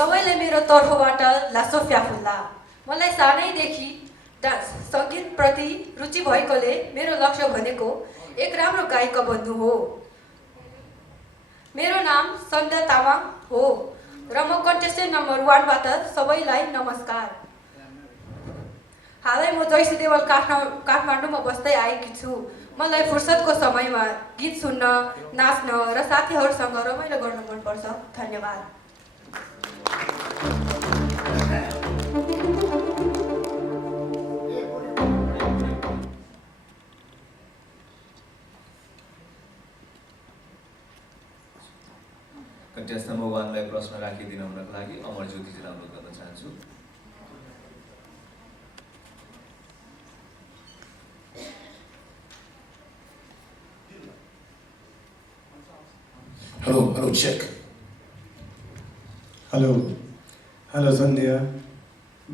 सबैलाई मेरो तर्फबाट लासो फ्याफुल्ला। मलाई सानैदेखि डान्स सङ्गीतप्रति रुचि भएकोले मेरो लक्ष्य भनेको एक राम्रो गायिका बन्नु हो। मेरो नाम सन्ध्या तामाङ हो र म कन्टेस्टेन्ट नम्बर 1 बाट सबैलाई नमस्कार। हालै म जयसी देवल काठमाडौँमा बस्दै आएकी छु। मलाई फुर्सदको समयमा गीत सुन्न, नाच्न र साथीहरूसँग रमाइलो गर्न मनपर्छ। धन्यवाद। कन्टेस्ट नम्बर 1 लाई प्रश्न राखिदिन हुनको लागि अमर ज्योतिजीलाई अनुरोध गर्न चाहन्छु। Hello, check. Hello Sandhya.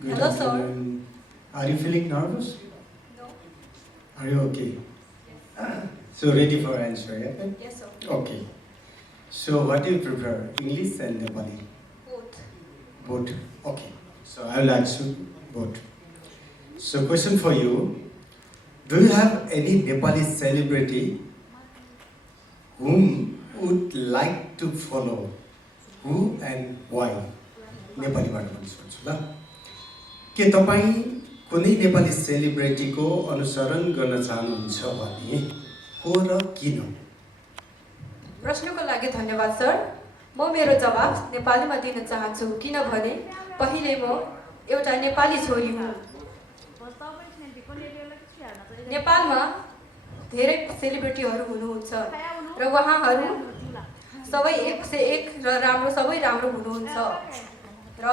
Good Hello, sir. afternoon. Are you feeling nervous? No. Are you okay? So ready for answer, yeah? Yes, sir. Okay. So what do you prefer, English and Nepali? Both. Okay. So I will ask you both. So question for you. Do you have any Nepali celebrity whom would like to follow? Who and why? नेपालीबाट पनि सोध्छु ल। के तपाईँ कुनै नेपाली सेलिब्रिटीको अनुसरण गर्न चाहनुहुन्छ भने को र किन? प्रश्नको लागि धन्यवाद सर। म मेरो जवाब नेपालीमा दिन चाहन्छु किनभने पहिले म एउटा नेपाली छोरी हुँ। नेपालमा धेरै सेलिब्रिटीहरू हुनुहुन्छ र उहाँहरू सबै एक से एक र राम्रो, सबै राम्रो हुनुहुन्छ र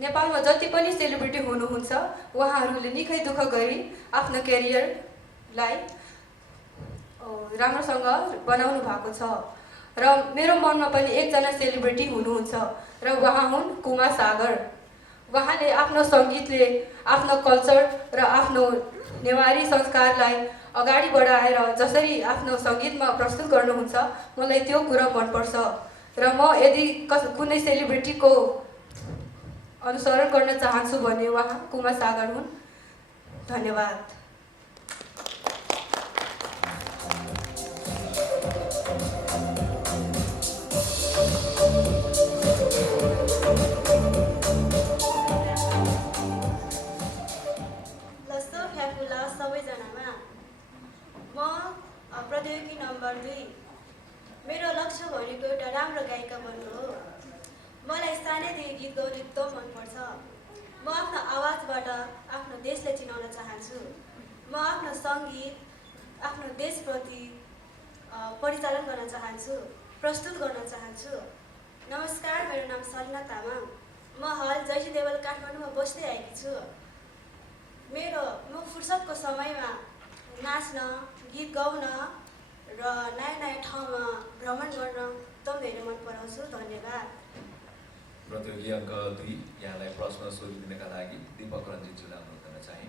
नेपालमा जति पनि सेलिब्रिटी हुनुहुन्छ उहाँहरूले निकै दुःख गरी आफ्नो करियरलाई राम्रोसँग बनाउनु भएको छ र मेरो मनमा पनि एकजना सेलिब्रिटी हुनुहुन्छ र उहाँ हुन् कुमार सागर। उहाँले आफ्नो सङ्गीतले आफ्नो कल्चर र आफ्नो नेवारी संस्कारलाई अगाडि बढाएर जसरी आफ्नो सङ्गीतमा प्रस्तुत गर्नुहुन्छ मलाई त्यो कुरा मनपर्छ र म यदि कुनै सेलिब्रिटीको अनुसरण गर्न चाहन्छु भने उहाँ कुमार सागर हुन्। धन्यवाद। लस्सो फ्याफुला सबैजनामा। म प्रतियोगी नम्बर 2। मेरो लक्ष्य भनेको एउटा राम्रो गायिका बन्नु हो। मलाई सानैदेखि गीत गाउन एकदम मनपर्छ। म आफ्नो आवाजबाट आफ्नो देशलाई चिनाउन चाहन्छु। म आफ्नो सङ्गीत आफ्नो देशप्रति परिचालन गर्न चाहन्छु, प्रस्तुत गर्न चाहन्छु। नमस्कार, मेरो नाम सलिना तामाङ। म हाल जयसी देवल काठमाडौँमा बस्दै आएकी छु। म फुर्सदको समयमा नाच्न, गीत गाउन र नयाँ नयाँ ठाउँमा भ्रमण गर्न एकदम धेरै मन पराउँछु। धन्यवाद। प्रतियोगी अङ्क 2 यहाँलाई प्रश्न सोधिदिनका लागि दीपक रञ्जितजीलाई अनुरोध गर्न चाहे।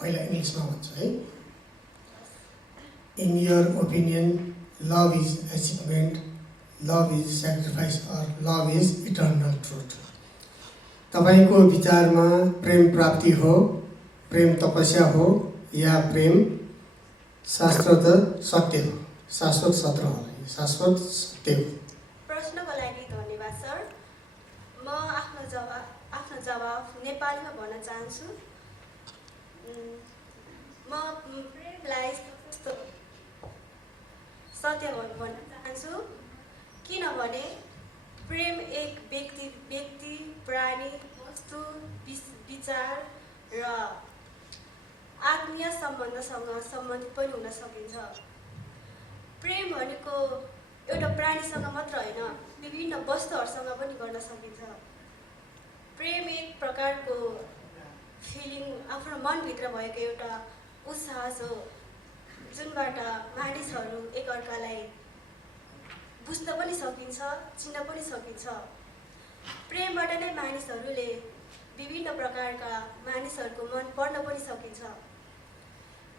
पहिला इङ्ग्लिसमा भन्छु है। In your opinion, love is achievement, love is sacrifice or love is eternal truth? तपाईको विचारमा प्रेम प्राप्ति हो, प्रेम तपस्या हो या प्रेम शाश्वत सत्य हो? शाश्वत सत्य हो, शाश्वत सत्य हो। प्रश्नको लागि धन्यवाद सर। म आफ्नो जवाब नेपालीमा भन्न चाहन्छु। म प्रेमलाई सत्य भन्न चाहन्छु किनभने प्रेम एक व्यक्ति, प्राणी, वस्तु, विचार र आत्मीय सम्बन्धसँग सम्बन्धित पनि हुन सकिन्छ। प्रेम भनेको एउटा प्राणीसँग मात्र होइन, विभिन्न वस्तुहरूसँग पनि गर्न सकिन्छ। प्रेम एक प्रकारको फिलिङ, आफ्नो मनभित्र भएको एउटा उत्साह हो जुनबाट मानिसहरू एकअर्कालाई बुझ्न पनि सकिन्छ, चिन्न पनि सकिन्छ। प्रेमबाट नै मानिसहरूले विभिन्न प्रकारका मानिसहरूको मन पढ्न पनि सकिन्छ।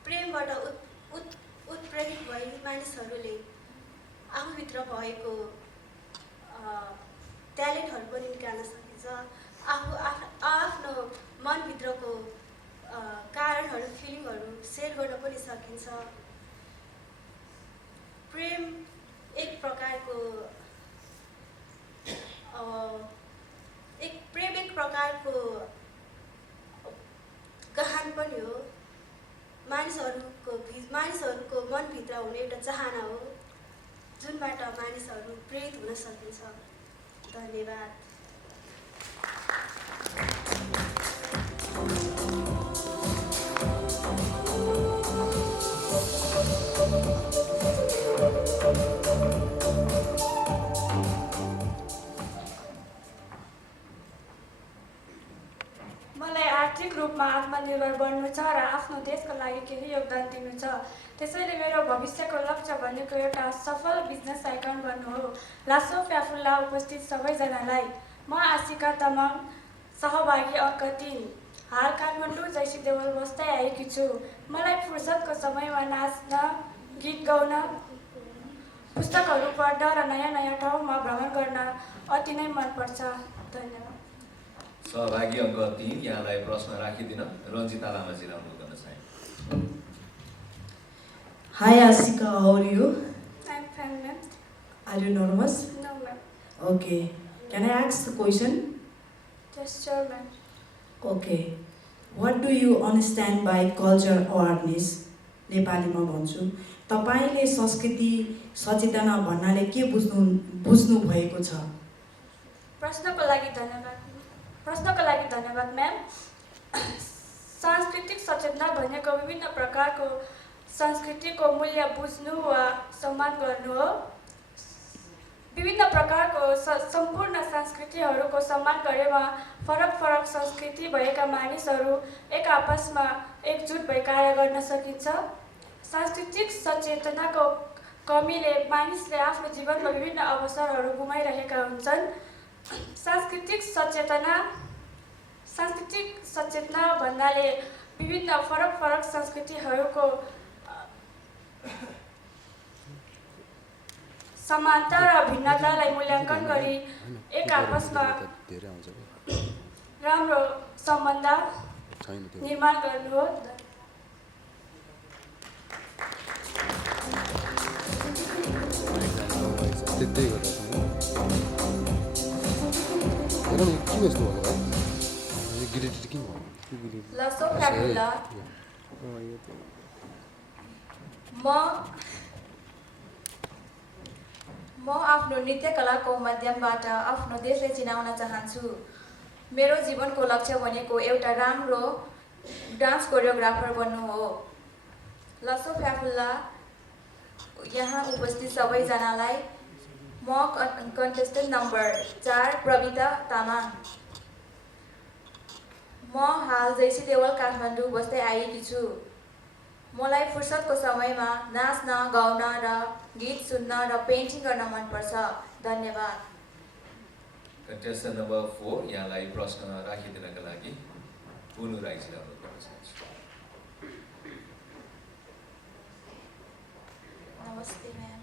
प्रेमबाट उत्प्रेरित भई मानिसहरूले आफूभित्र भएको ट्यालेन्टहरू पनि निकाल्न सकिन्छ। आफ्नो मनभित्रको कारणहरू, फिलिङहरू सेयर गर्न पनि सकिन्छ। प्रेम एक प्रकारको गहन पनि हो। मानिसहरूको मनभित्र हुने एउटा चाहना हो जुनबाट मानिसहरू प्रेरित हुन सकिन्छ। धन्यवाद। मलाई आर्थिक रूपमा आत्मनिर्भर बन्नु छ र आफ्नो देशको लागि केही योगदान दिनु छ। त्यसैले मेरो भविष्यको लक्ष्य भनेको एउटा सफल बिजनेस आइकन बन्नु हो। लासो फ्याफुल्ला उपस्थित सबैजनालाई म आशिका तामाङ, सहभागी अङ्क 3, हाल काठमाडौँ जैसी देवल बस्दै आएकी छु। मलाई फुर्सदको समयमा नाच्न, गीत गाउन, पुस्तकहरू पढ्न र नयाँ नयाँ ठाउँमा भ्रमण गर्न अति नै मनपर्छ। धन्यवाद। सहभागी अङ्क 3 यहाँलाई प्रश्न राखिदिन रञ्जिता लामाजीलाई अनुरोध गर्न चाहे। Hi Ashika, how are you? I'm fine, ma'am. Are you nervous? No, ma'am. Okay. Can I ask the question? Yes, sure, ma'am. Okay. What do you understand by culture awareness? नेपालीमा भन्छु। तपाईले संस्कृति सचेतना भन्नाले के बुझ्नु भएको छ? प्रश्नको लागि धन्यवाद म्याम। सांस्कृतिक सचेतना भनेको विभिन्न प्रकारको संस्कृतिको मूल्य बुझ्नु वा सम्मान गर्नु हो। विभिन्न प्रकारको सम्पूर्ण संस्कृतिहरूको सम्मान गरेमा फरक फरक संस्कृति भएका मानिसहरू एक आपसमा एकजुट भई कार्य गर्न सकिन्छ। सांस्कृतिक सचेतनाको कमीले मानिसले आफ्नो जीवनमा विभिन्न अवसरहरू गुमाइरहेका हुन्छन्। सांस्कृतिक सचेतना भन्नाले विभिन्न फरक फरक संस्कृतिहरूको समानता र भिन्नतालाई मूल्याङ्कन गरी एक आपसमा राम्रो सम्बन्ध निर्माण गर्नु हो। लासो फ्याफुल्ला म आफ्नो नृत्य कलाको माध्यमबाट आफ्नो देशलाई चिनाउन चाहन्छु। मेरो जीवनको लक्ष्य भनेको एउटा राम्रो डान्स कोरियोग्राफर बन्नु हो। लासो फ्याफुल्ला यहाँ उपस्थित सबैजनालाई म कन्टेस्टेन्ट नम्बर 4 प्रविता तामाङ, म हाल जैसी देवल काठमाडौँ बस्दै आएकी छु। मलाई फुर्सदको समयमा नाच्न, गाउन र गीत सुन्न र पेन्टिङ गर्न मनपर्छ। धन्यवाद। कन्टेस्टेन्ट नम्बर 4 यहाँलाई प्रश्न राखिदिनका लागि पुनु राईजीलाई अनुरोध गर्न चाहन्छु। नमस्ते म्याम।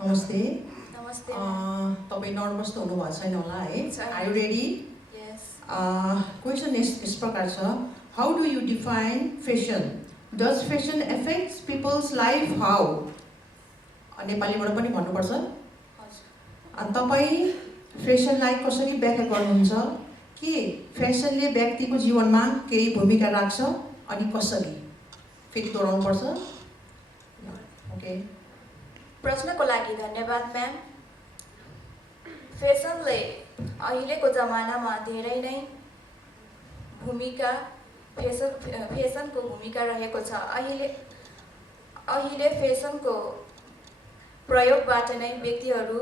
नमस्ते। नमस्ते। तपाईँ नर्भस त हुनु भएको छैन होला है? Are you ready? Yes. Question यस प्रकार छ, how do you define fashion? Does fashion affects people's life? How? नेपालीबाट पनि भन्नुपर्छ। अनि तपाईँ फेसनलाई कसरी व्याख्या गर्नुहुन्छ? के फेसनले व्यक्तिको जीवनमा केही भूमिका राख्छ अनि कसरी? फेरि दोहोऱ्याउनु पर्छ। ओके। प्रश्नको लागि धन्यवाद म्याम। फेसनले अहिलेको जमानामा धेरै नै फेसनको भूमिका रहेको छ। अहिले फेसनको प्रयोगबाट नै व्यक्तिहरू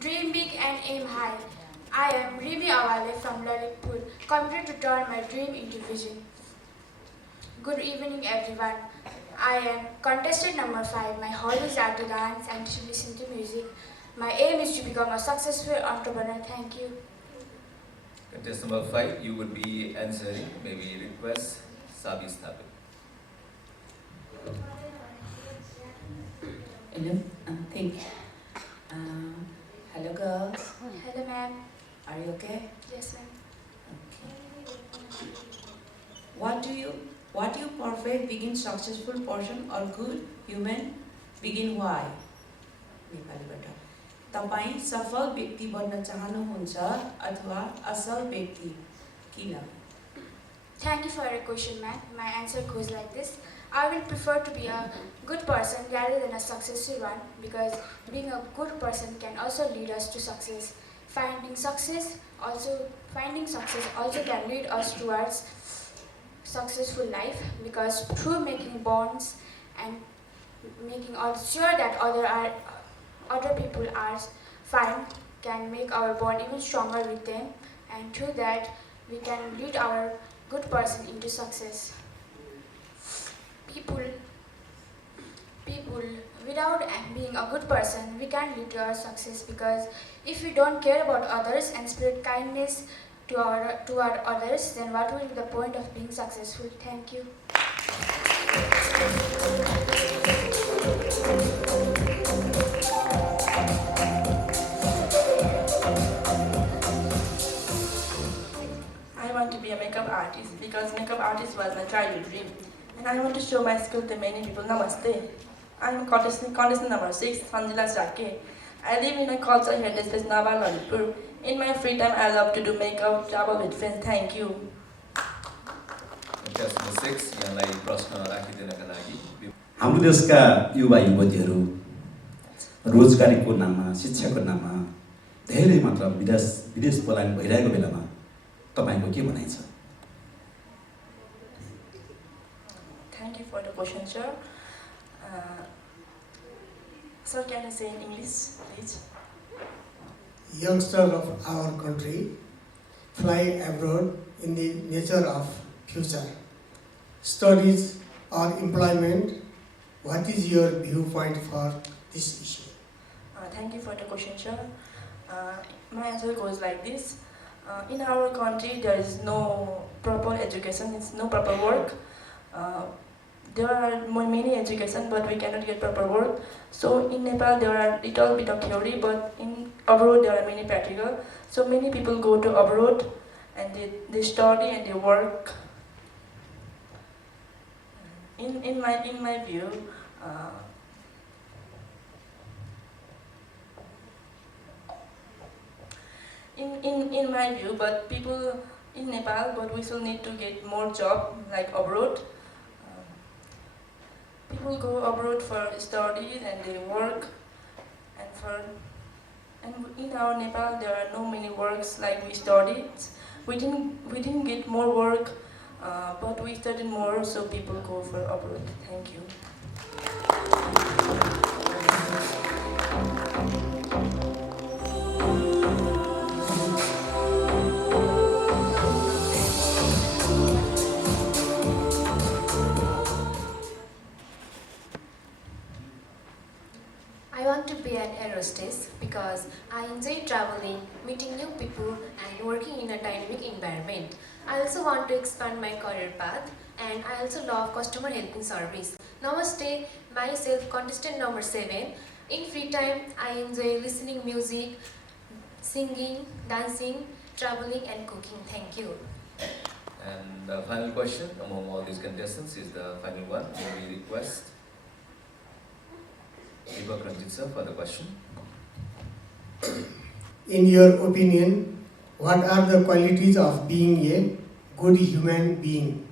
Dream big and aim high. I am Rimi Awale from Lalitpur, committed to turn my dream into vision. Good evening, everyone. I am contestant number 5. My hobbies are to dance and to listen to music. My aim is to become a successful entrepreneur. Thank you. Contestant number 5, you would be answering, maybe request Sabi Stapil. Hello, thank you. Hello girls, Hello, ma'am. are you okay? Yes, ma'am. Okay. What do you perfect begin successful person or good human begin why? नेपालीबाट तपाईं सफल व्यक्ति बन्न चाहनुहुन्छ अथवा असल व्यक्ति किन? Thank you for your question, ma'am. My answer goes like this. I will prefer to be a good person rather than a successful one because being a good person can also lead us to success. Finding success also can lead us towards successful life because through making bonds and making sure that other people are fine can make our bond even stronger with them, and through that we can lead our good person into success. People without being a good person, we can't lead to our success because if we don't care about others and spread kindness to our others, then what will be the point of being successful? Thank you. I want to be a makeup artist because makeup artist was my childhood dream. And I want to show my skill to many people. Namaste. I am contestant number 6, Sanjila Jake. I live in a culture heritage place, Nava Lalitpur. In my free time, I love to do makeup, travel with friends. Thank you. Contestant number 6, यहाँलाई प्रश्न राखिदिनका लागि हाम्रो देशका युवा युवतीहरू रोजगारीको नाममा शिक्षाको नाममा धेरै मात्रा विदेश पलायन भइरहेको बेलामा तपाईको के भनाइ छ? Thank you for the question, sir. Sir, can you say in English, please? Youngsters of our country fly abroad in the nature of future. Studies or employment, what is your viewpoint for this issue? Thank you for the question, sir. My answer goes like this. In our country, there is no proper education, it's no proper work. There are many education, but we cannot get proper work. So in Nepal, there are little bit of theory, but in abroad, there are many practical. So many people go to abroad and they study and they work. In my view, in my view, but people in Nepal, but we still need to get more job like abroad. People go abroad for studies and they work, and in our Nepal there are no many works like we studied. We didn't get more work, but we studied more, so people go for abroad. Thank you. I want to be an air hostess because I enjoy traveling, meeting new people and working in a dynamic environment. I also want to expand my career path and I also love customer helping service. Namaste, myself contestant number 7. In free time, I enjoy listening music, singing, dancing, traveling and cooking. Thank you. And the final question among all these contestants is the final one. We request Deepak Ranjit sir for the question. In your opinion, what are the qualities of being a good human being?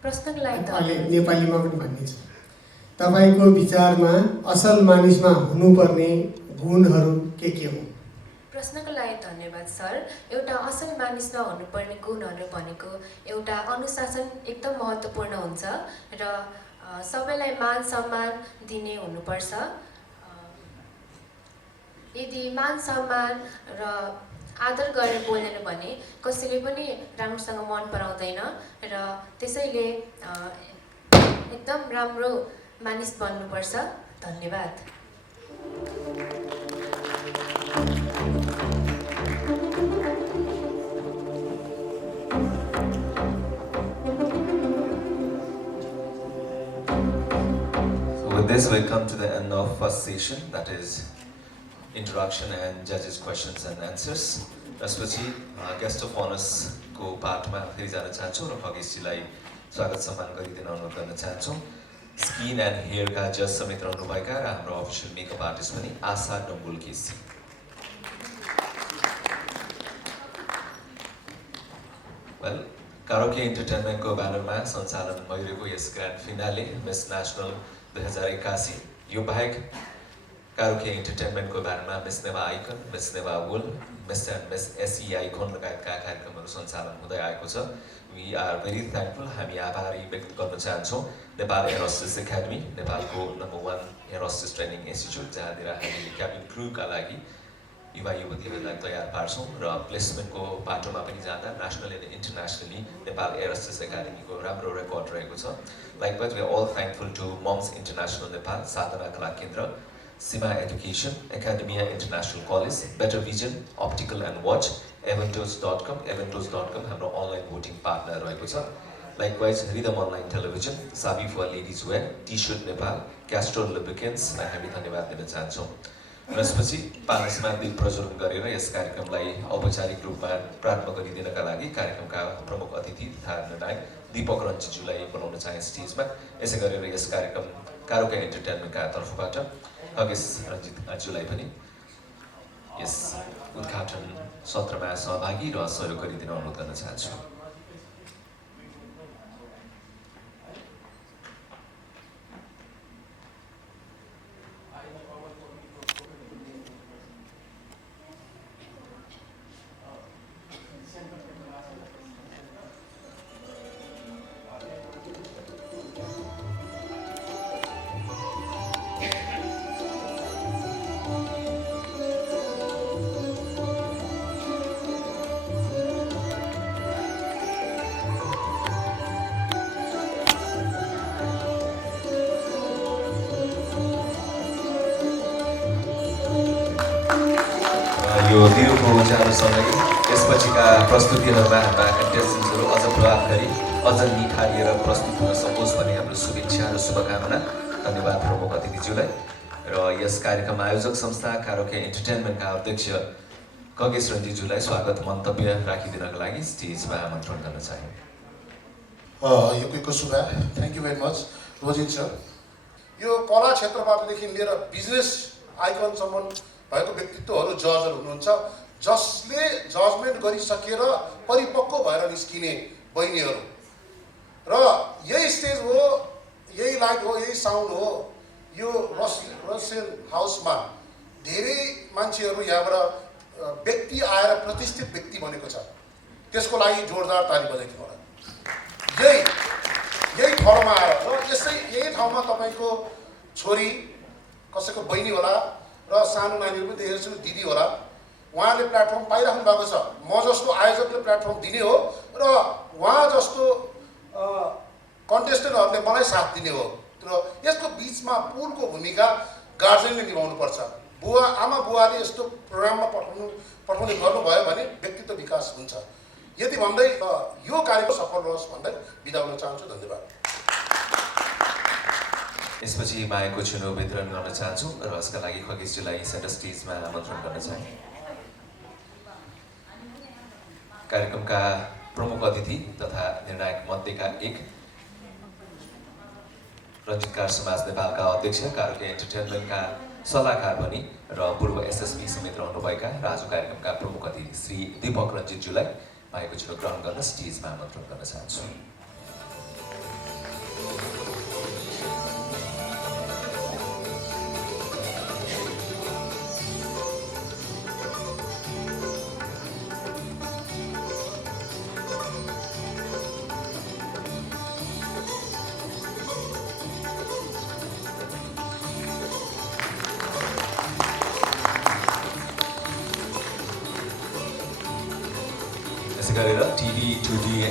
प्रश्नको लागि नेपालीमा पनि भन्ने छ। तपाईको विचारमा असल मानिसमा हुनुपर्ने गुणहरू के हो? प्रश्नको लागि धन्यवाद सर। एउटा असल मानिसमा हुनुपर्ने गुणहरू भनेको एउटा अनुशासन एकदम महत्त्वपूर्ण हुन्छ र सबैलाई मान सम्मान दिने हुनुपर्छ। यदि मान सम्मान र आदर गरेर बोलेन भने कसैले पनि राम्रोसँग मन पराउँदैन र त्यसैले एकदम राम्रो मानिस बन्नुपर्छ। धन्यवाद। With this, we come to the end of first session, that is introduction and judges' questions and answers. त्यसपछि गेस्ट अफ अनर्सको पार्टमा फेरि जान चाहन्छौँ र खगेशजीलाई स्वागत सम्मान गरिदिन अनुरोध गर्न चाहन्छौँ। स्किन एन्ड हेयरका जज समेत रहनुभएका र हाम्रो अफिसियल मेकअप आर्टिस्ट पनि आशा डम्बुल्केसी। वेल, कारोके इन्टरटेनमेन्टको ब्यानरमा सञ्चालन भइरहेको यस ग्रान्ड फिनाले मिस नेसनल 2081, यो बाहेक कारोके इन्टरटेनमेन्टको ब्यानरमा miss Newa icon, miss Newa वुल, miss and miss SE icon लगायतका कार्यक्रमहरू सञ्चालन हुँदै आएको छ। वी आर भेरी थ्याङ्कफुल, हामी आभारी व्यक्त गर्न चाहन्छौँ नेपाल एयर होस्टेस एकाडेमी, नेपालको number 1 air hostess training institute, जहाँनिर हामीले क्याबिन क्रुका लागि युवा युवतीहरूलाई तयार पार्छौँ र प्लेसमेन्टको बाटोमा पनि जाँदा national and internationally Nepal air hostess एकाडेमीको राम्रो रेकर्ड रहेको छ। Likewise we are all thankful to moms international Nepal, Sadhana Kala Kendra, Seema education, academia international college, better vision, optical and watch, eventos.com, eventos.com हाम्रो अनलाइन भोटिङ पार्टनर रहेको छ। Likewise rhythm online television, Sabi for ladies wear, T shirt Nepal, Castrol लुब्रिकेन्ट्सलाई हामी धन्यवाद दिन चाहन्छौँ। त्यसपछि पारसमा दीप प्रज्वलन गरेर यस कार्यक्रमलाई औपचारिक रूपमा प्रारम्भ गरिदिनका लागि कार्यक्रमका प्रमुख अतिथि तथा निर्णायक दीपक रञ्जीज्यूलाई बोलाउन चाहे स्टेजमा। यसै गरेर यस कार्यक्रम कारोके इन्टरटेनमेन्टका तर्फबाट खगेश रञ्जितज्यूलाई पनि यस उद्घाटन सत्रमा सहभागी र सहयोग गरिदिन अनुरोध गर्न चाहन्छु। यो दिनको उज्यालोसँगै यसपछिका प्रस्तुतिहरूमा हाम्रा कन्टेस्टेन्ट्सहरू अझ प्रभावकारी, अझ निखारिएर प्रस्तुत हुन सकोस् भन्ने हाम्रो शुभेच्छा र शुभकामना। धन्यवाद प्रमुख अतिथिज्यूलाई। र यस कार्यक्रम आयोजक संस्था कारोके इन्टरटेनमेन्टका अध्यक्ष खगेश रञ्जितज्यूलाई स्वागत मन्तव्य राखिदिनको लागि स्टेजमा आमन्त्रण गर्न चाहे। युकेको सुभा, thank you very much Rojit sir. यो कला क्षेत्रबाटदेखि लिएर बिजनेस आइकनसम्म भएको व्यक्तित्वहरू जजहरू हुनुहुन्छ, जसले जजमेन्ट गरिसकेर परिपक्व भएर निस्किने बहिनीहरू। र यही स्टेज हो, यही लाइट हो, यही साउन्ड हो। यो रसेल हाउसमा धेरै मान्छेहरू यहाँबाट व्यक्ति आएर प्रतिष्ठित व्यक्ति बनेको छ। त्यसको लागि जोरदार ताली बजाइदिनु होला। यही ठाउँमा आएर र यही ठाउँमा तपाईँको छोरी, कसैको बहिनी होला र सानो नानीहरू पनि देखेको छु, दिदी होला, उहाँले प्लेटफर्म पाइराख्नु भएको छ। म जस्तो आयोजकले प्लेटफर्म दिने हो र उहाँ जस्तो कन्टेस्टेन्टहरूले मलाई साथ दिने हो। र यसको बिचमा पुलको भूमिका गार्जेनले निभाउनुपर्छ। आमा बुवाले यस्तो प्रोग्राममा पठाउने गर्नुभयो भने व्यक्तित्व विकास हुन्छ। यति भन्दै यो कार्यक्रम सफल रहोस् भन्दै बिदा हुन चाहन्छु। धन्यवाद। यसपछि मायाको छुनो वितरण गर्न चाहन्छु र यसका लागि खगेशजीलाई सेन्टर स्टेजमा आमन्त्रण गर्न चाहे। कार्यक्रमका प्रमुख अतिथि तथा निर्णायक मध्येका एक, रञ्जितकार समाज नेपालका अध्यक्ष, कारोके इन्टरटेनमेन्टका सल्लाहकार पनि र पूर्व एसएसपी समेत रहनुभएका र आज कार्यक्रमका प्रमुख अतिथि श्री दीपक रञ्जितज्यूलाई मायाको छुनो ग्रहण गर्न स्टेजमा आमन्त्रण गर्न चाहन्छु। यसै गरेर टिभी 2DA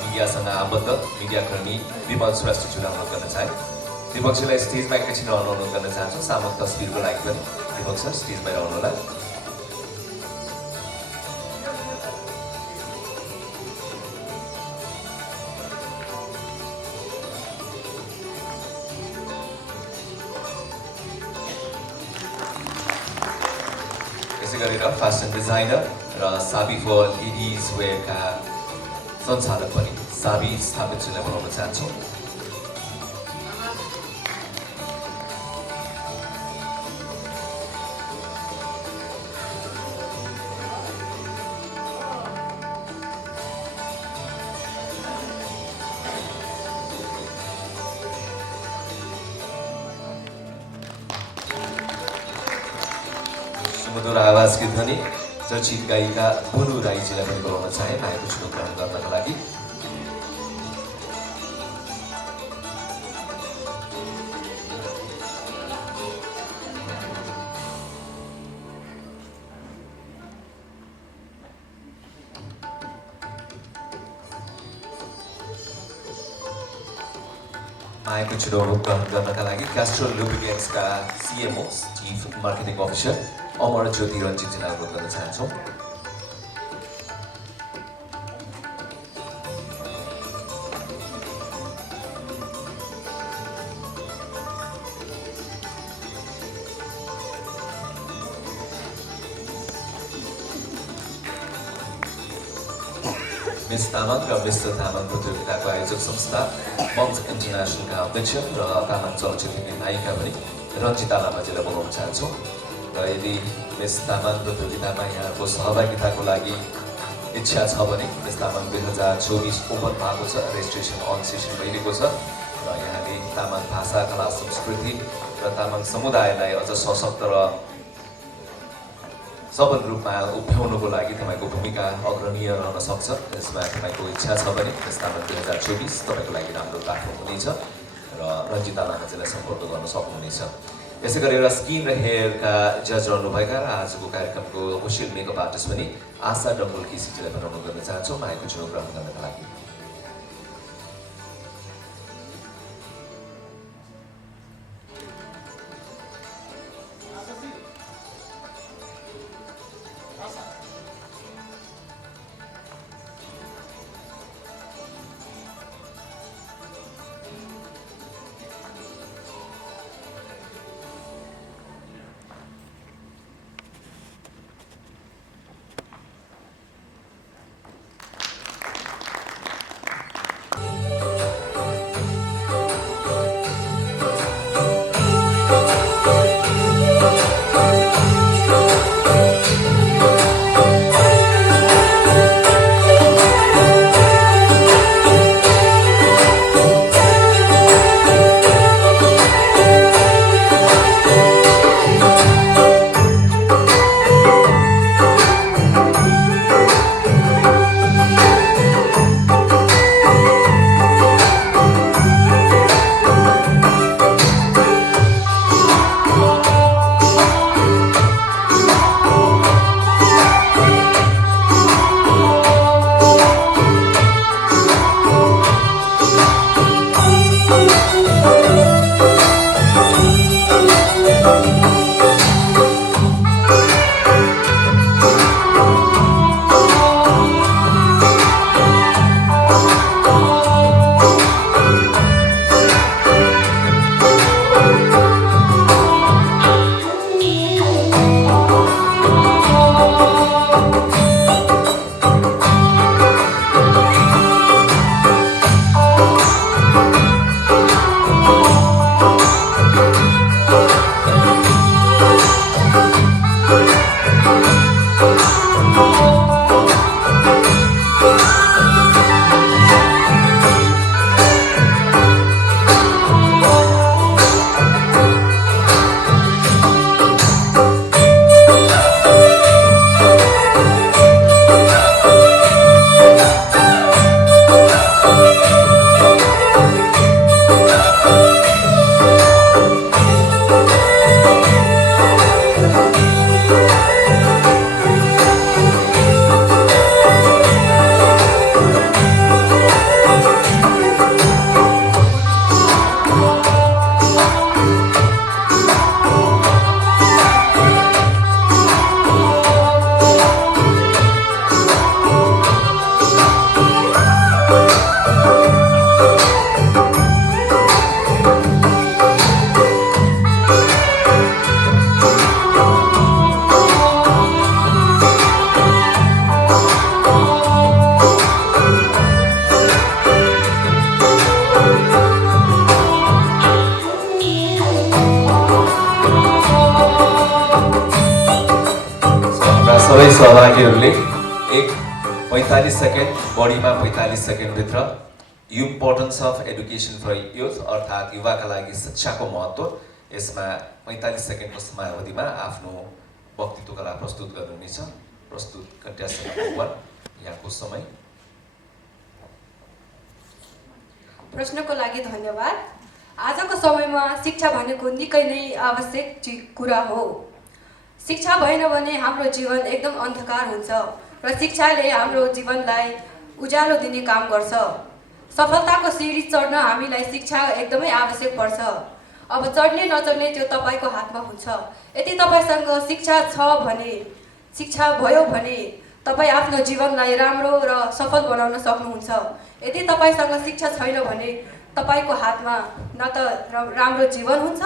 मिडियासँग आबद्ध मिडियाकर्मी विमल श्रेष्ठज्यूलाई अनुरोध गर्न चाहे। दिपकजीलाई स्टेजमा एकैछिन अनुरोध गर्न चाहन्छु सामूहिक तस्बिरको लागि पनि। दिपक सर स्टेजमा आउनुहोला। यसै गरेर फेसन डिजाइनर र साबी फर लेडिज वेयरका सञ्चालक पनि साबी स्थापितजीलाई बोलाउन चाहन्छु। सुमधुर आवाजकी ध्वनि चर्चित गायिका बुनु राईजीलाई पनि बोलाउन चाहे मायाको छुटो ग्रहण गर्नको लागि। मायाको छिटो ग्रहण गर्नका लागि क्यास्ट्रोल लुब्रिकेन्ट्सका CMO chief marketing officer Amar Jyoti रञ्जितजीलाई अनुरोध गर्न चाहन्छौँ। मिस तामाङ र मिस्टर तामाङ प्रतियोगिताको आयोजक संस्था मम्स इन्टरनेसनलका अध्यक्ष र तामाङ चलचित्रकी नायिका पनि रञ्जिता लामाजीलाई बोलाउन चाहन्छौँ। र यदि मिस तामाङ प्रतियोगितामा यहाँको सहभागिताको लागि इच्छा छ भने मिस तामाङ 2024 ओपन भएको छ, रेजिस्ट्रेसन अन सेसन भइरहेको छ र यहाँले तामाङ भाषा कला संस्कृति र तामाङ समुदायलाई अझ सशक्त र सबल रूपमा उभ्याउनुको लागि तपाईँको भूमिका अग्रणीय रहन सक्छ। यसमा तपाईँको इच्छा छ भने मिस तामाङ 2024 तपाईँको लागि राम्रो बाटो हुनेछ र रञ्जिता लामाजीलाई सम्पर्क गर्न सक्नुहुनेछ। यसै गरेर स्किन र हेयरका जज रहनुभएका र आजको कार्यक्रमको अफिसियल मेकअप आर्टिस्ट पनि आशा डम्बल केसीजीलाई पनि अनुरोध गर्न चाहन्छौँ मायाको चुनाव ग्रहण गर्नका लागि। सहभागीहरूले एक 45 सेकेन्ड बढीमा 45 सेकेन्डभित्र importance of education for youth अर्थात् युवाका लागि शिक्षाको महत्त्व यसमा 45 सेकेन्डको समयावधिमा आफ्नो वक्तृत्व कला प्रस्तुत गर्नुहुनेछ। प्रस्तुत कन्टेस्टेन्ट नम्बर 1 यहाँको समय। प्रश्नको लागि धन्यवाद। आजको समयमा शिक्षा भनेको निकै नै आवश्यक कुरा हो। शिक्षा भएन भने हाम्रो जीवन एकदम अन्धकार हुन्छ र शिक्षाले हाम्रो जीवनलाई उज्यालो दिने काम गर्छ। सफलताको सिडी चढ्न हामीलाई शिक्षा एकदमै आवश्यक पर्छ। अब चढ्ने नचढ्ने त्यो तपाईको हातमा हुन्छ। यदि तपाईसँग शिक्षा छ भने, शिक्षा भयो भने तपाई आफ्नो जीवनलाई राम्रो र सफल बनाउन सक्नुहुन्छ। यदि तपाईसँग शिक्षा छैन भने तपाईको हातमा न त राम्रो जीवन हुन्छ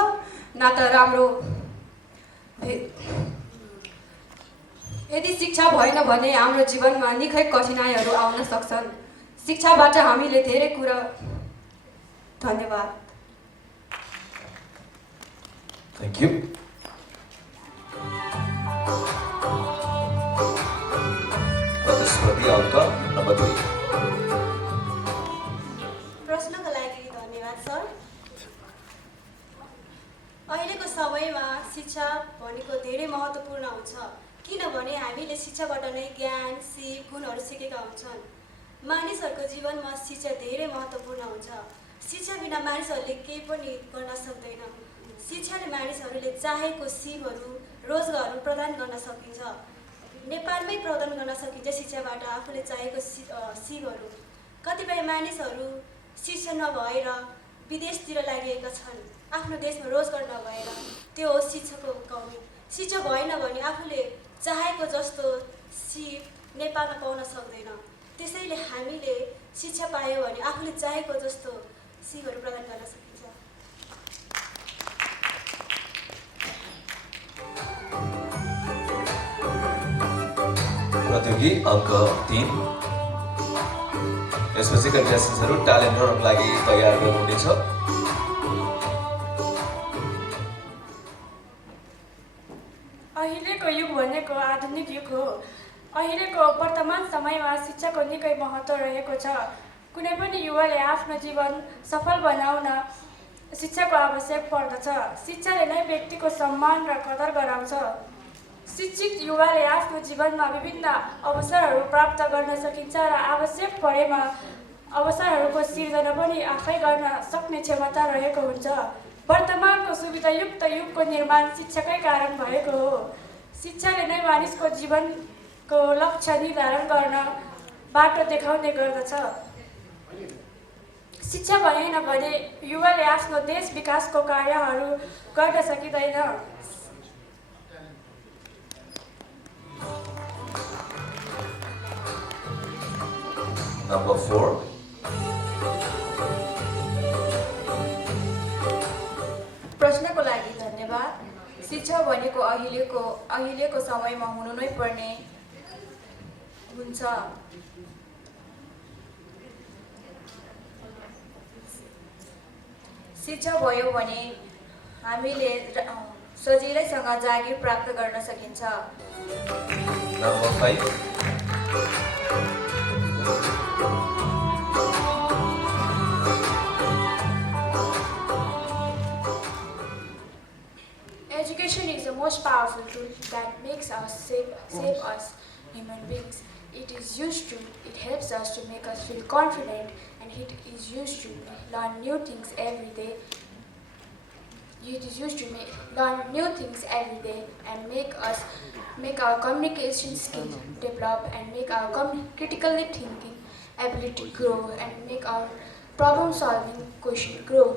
न त राम्रो। यदि शिक्षा भएन भने हाम्रो जीवनमा निकै कठिनाइहरू आउन सक्छन्। शिक्षाबाट हामीले धेरै कुरा। धन्यवाद। Thank you. प्रतिस्पर्धी अङ्क नम्बर 2। प्रश्नको लागि धन्यवाद सर। अहिलेको समयमा शिक्षा भनेको धेरै महत्त्वपूर्ण हुन्छ, किनभने हामीले शिक्षाबाट नै ज्ञान, सिप, गुणहरू सिकेका हुन्छन्। मानिसहरूको जीवनमा शिक्षा धेरै महत्त्वपूर्ण हुन्छ। शिक्षा बिना मानिसहरूले केही पनि गर्न सक्दैन। शिक्षाले मानिसहरूले चाहेको सिपहरू, रोजगारहरू प्रदान गर्न सकिन्छ। नेपालमै प्रदान गर्न सकिन्छ शिक्षाबाट आफूले चाहेको सिपहरू। कतिपय मानिसहरू शिक्षा नभएर विदेशतिर लागिएका छन्, आफ्नो देशमा रोजगार नभएर। त्यो हो शिक्षाको कमी। शिक्षा भएन भने आफूले चाहेको जस्तो सिप नेपालमा पाउन सक्दैन। त्यसैले हामीले शिक्षा पायो भने आफूले चाहेको जस्तो सिपहरू प्रदान गर्न सकिन्छ। प्रतियोगी अङ्क 3। यसपछि कन्टेस्टेन्ट्सहरू ट्यालेन्ट राउन्डको लागि तयार गर्नुहुनेछ। अहिलेको युग भनेको आधुनिक युग हो। अहिलेको वर्तमान समयमा शिक्षाको निकै महत्त्व रहेको छ। कुनै पनि युवाले आफ्नो जीवन सफल बनाउन शिक्षाको आवश्यक पर्दछ। शिक्षाले नै व्यक्तिको सम्मान र कदर गराउँछ। शिक्षित युवाले आफ्नो जीवनमा विभिन्न अवसरहरू प्राप्त गर्न सकिन्छ र आवश्यक परेमा अवसरहरूको सिर्जना पनि आफै गर्न सक्ने क्षमता रहेको हुन्छ। वर्तमानको सुविधायुक्त युगको निर्माण शिक्षाकै कारण भएको हो। शिक्षाले नै मानिसको जीवनको लक्ष्य निर्धारण गर्न बाटो देखाउने गर्दछ। शिक्षा भएन भने युवाले आफ्नो देश विकासको कार्यहरू गर्न सकिँदैन। नम्बर 4। प्रश्नको लागि धन्यवाद। शिक्षा भनेको अहिलेको समयमा हुनु नै पर्ने हुन्छ। शिक्षा भयो भने हामीले सजिलैसँग जागिर प्राप्त गर्न सकिन्छ। Number 5। Education is the most powerful tool that makes us save us human beings. It helps us to make us feel confident, and it is used to learn new things every day. It is used to learn new things every day and make our communication skills develop and make our critically thinking ability grow and make our problem solving quotient grow.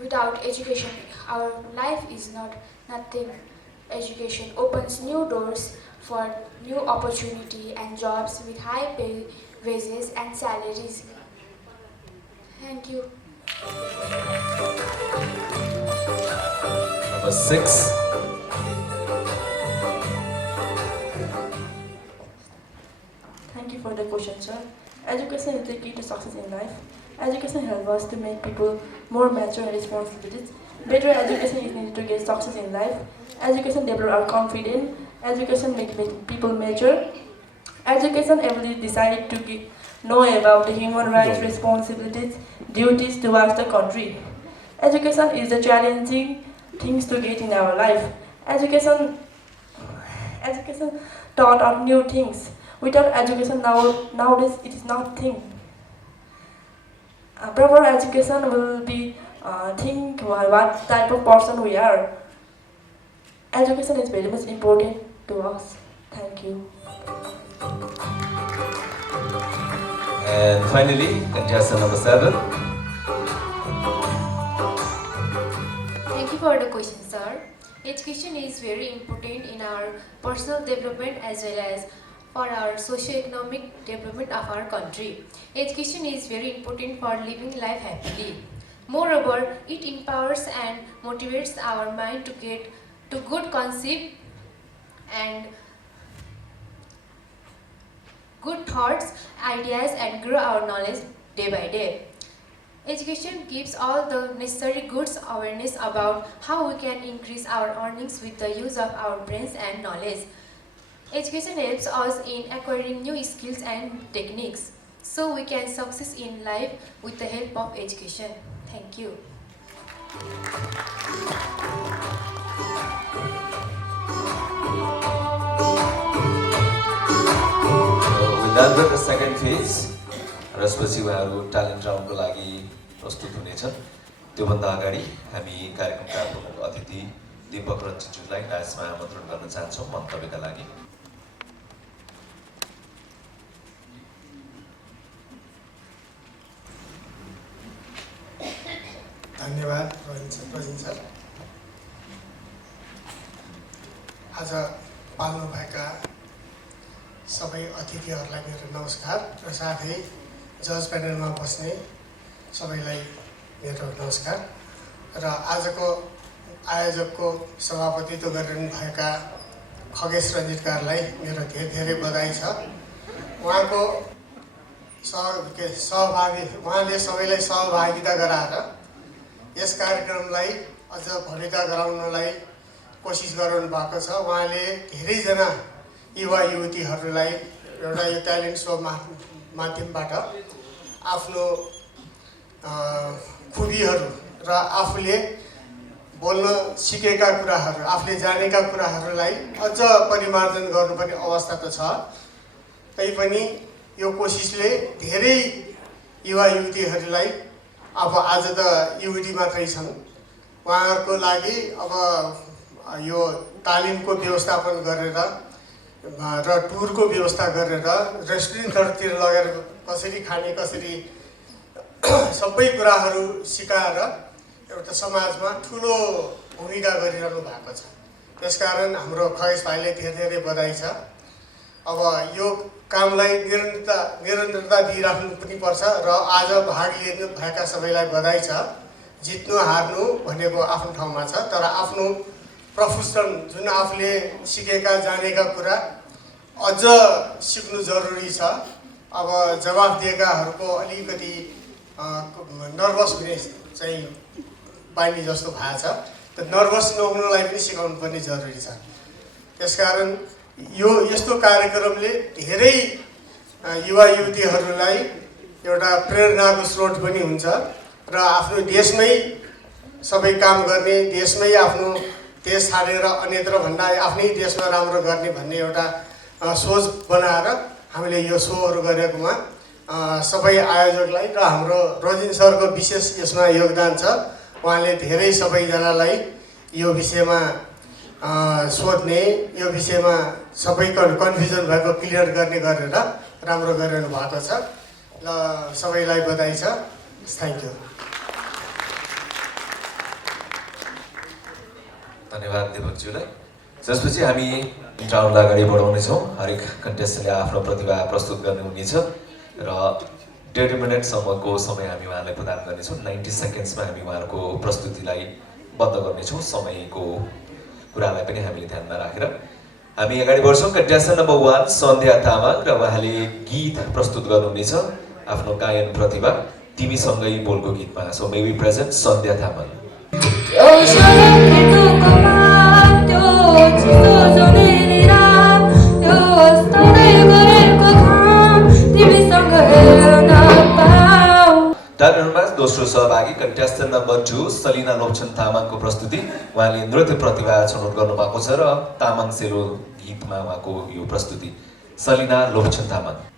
Without education, our life is nothing. Education opens new doors for new opportunity and jobs with high pay, wages and salaries. Thank you. Number 6. Thank you for the question, sir. Education is the key to success in life. Education helps us to make people more mature and responsible. Better education is needed to get success in life. Education develops our confidence Education makes people mature. Education ability decide to know about the human rights, responsibilities, duties towards the country. Education is the challenging things to get in our life. Education taught us new things. Without education nowadays it is not thing. Proper education will be think what type of person we are. Education is very much important to us. Thank you. And finally, contestant number 7. Thank you for the question, sir. Education is very important in our personal development as well as for our socio-economic development of our country. Education is very important for living life happily. Moreover, it empowers and motivates our mind to get to good concept and good thoughts, ideas, and grow our knowledge day by day. Education gives all the necessary goods awareness about how we can increase our earnings with the use of our brains and knowledge. Education helps us in acquiring new skills and techniques, so we can succeed in life with the help of education. Thank you. We're done with the second phase. त्यसपछि उहाँहरू talent राउन्डको लागि प्रस्तुत हुनेछन्। त्योभन्दा अगाडि हामी कार्यक्रमका प्रमुख अतिथि दीपक रञ्जितज्यूलाई डायसमा आमन्त्रण गर्न चाहन्छौँ मन्तव्यका लागि। धन्यवाद रजिन सर। आज पाल्नुभएका सबै अतिथिहरूलाई मेरो नमस्कार र साथै जज प्यानलमा बस्ने सबैलाई मेरो नमस्कार र आजको आयोजकको सभापतित्व गरिरहनुभएका खगेश रञ्जितकारलाई मेरो धेरै धेरै बधाई छ। उहाँको उहाँले सबैलाई सहभागिता गराएर यस कार्यक्रमलाई अझ भव्यता गराउनलाई कोसिस गराउनु भएको छ। उहाँले धेरैजना युवा युवतीहरूलाई एउटा यो ट्यालेन्ट सो माध्यमबाट आफ्नो खुबीहरू र आफूले बोल्न सिकेका कुराहरू, आफूले जानेका कुराहरूलाई अझ परिमार्जन गर्नुपर्ने अवस्था त छ। तैपनि यो कोसिसले धेरै युवा युवतीहरूलाई, अब आज त युवती मात्रै छन्, उहाँहरूको लागि अब यो तालिमको व्यवस्थापन गरेर र टुरको व्यवस्था गरेर रेस्टुरेन्टहरूतिर लगेर कसरी खाने, कसरी सबै कुराहरू सिकाएर एउटा समाजमा ठुलो भूमिका गरिरहनु भएको छ। त्यसकारण हाम्रो खगेश भाइले धेरै धेरै बधाई छ। अब यो कामलाई निरन्तरता दिइराख्नु पनि पर्छ र आज भाग लिनु भएका सबैलाई बधाई छ। जित्नु हार्नु भनेको आफ्नो ठाउँमा छ, तर आफ्नो प्रफुल्लन जुन आफूले सिकेका जानेका कुरा अझ सिक्नु जरुरी छ। अब जवाफ दिएकाहरूको अलिकति नर्भस हुने चाहिँ बानी जस्तो भएको छ, त नर्भस नहुनलाई पनि सिकाउनु पर्ने जरुरी छ। त्यसकारण यो यस्तो कार्यक्रमले धेरै युवा युवतीहरूलाई एउटा प्रेरणाको स्रोत पनि हुन्छ र आफ्नो देशमै सबै काम गर्ने, देशमै आफ्नो देश छाडेर अन्यत्र भन्दा आफ्नै देशमा राम्रो गर्ने भन्ने एउटा सोच बनाएर हामीले यो सोहरू गरेकोमा सबै आयोजकलाई र हाम्रो रजिन सरको विशेष यसमा योगदान छ। उहाँले धेरै सबैजनालाई यो विषयमा सोध्ने, यो विषयमा सबै कन्फ्युजन भएको क्लियर गर्ने गरेर राम्रो गरिरहनु भएको छ। ल सबैलाई बधाई छ। Thank you. धन्यवाद दिपकज्यूलाई। त्यसपछि हामी राउन्डलाई अगाडि बढाउनेछौँ। हरेक कन्टेस्टेन्टले आफ्नो प्रतिभा प्रस्तुत गर्नुहुनेछ र 1.5 मिनटसम्मको समय हामी उहाँलाई प्रदान गर्नेछौँ। 90 सेकेन्ड्समा हामी उहाँहरूको प्रस्तुतिलाई बन्द गर्नेछौँ। समयको कुरालाई पनि हामीले ध्यानमा राखेर हामी अगाडि बढ्छौँ। कन्टेस्टेन्ट नम्बर 1 सन्ध्या तामाङ र उहाँले गीत प्रस्तुत गर्नुहुनेछ आफ्नो गायन प्रतिभा तिमीसँगै बोलको गीतमा। सो मे बी प्रेजेन्ट सन्ध्या तामाङ। त्यो डान्समा दोस्रो सहभागी कन्टेस्टेन्ट नम्बर 2 सलिना लोप्छन तामाङको प्रस्तुति। उहाँले नृत्य प्रतिभा छनौट गर्नुभएको छ र तामाङ सेलो गीतमा उहाँको यो प्रस्तुति। सलिना लोप्छन तामाङ।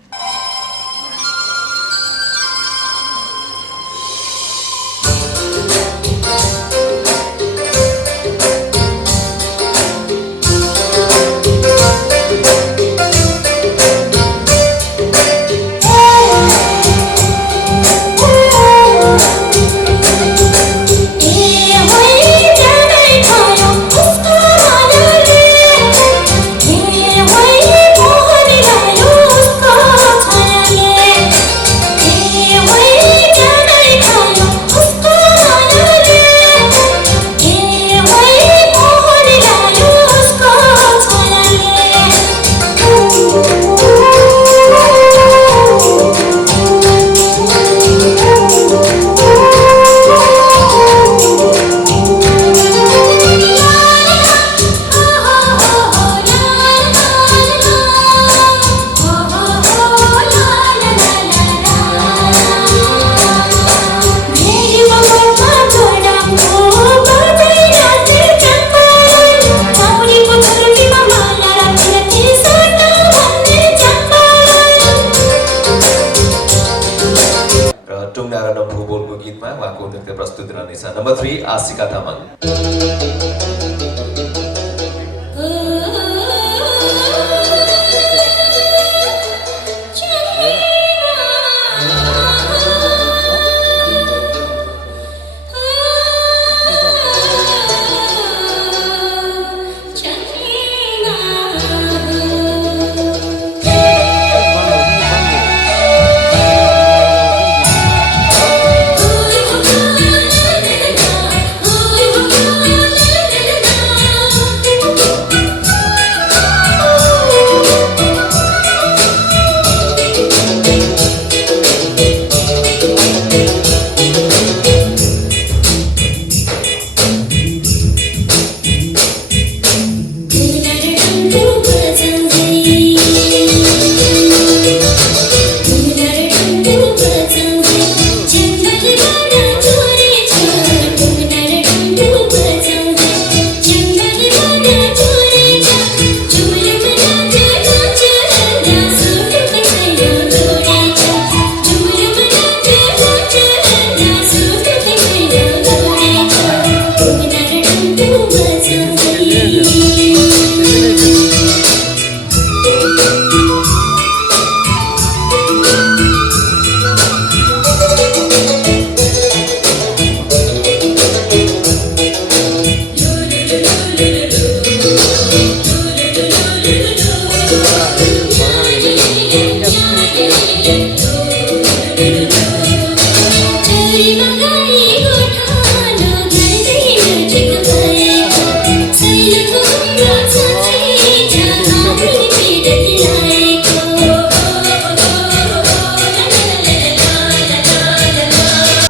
उहाँको नृत्य प्रस्तुति रहनेछ। नम्बर 3 आशिका तामाङ।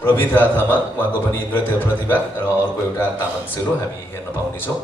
प्रविधा तामाङ उहाँको पनि नृत्य प्रतिभा र अर्को एउटा तामाङ सेलो हामी हेर्न पाउनेछौँ।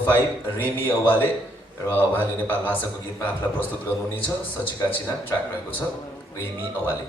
नम्बर 5 रेमी अवाले र उहाँले नेपाल भाषाको गीतमा आफूलाई प्रस्तुत गर्नुहुनेछ। सचिका चिना ट्र्याक रहेको छ रेमी अवाले।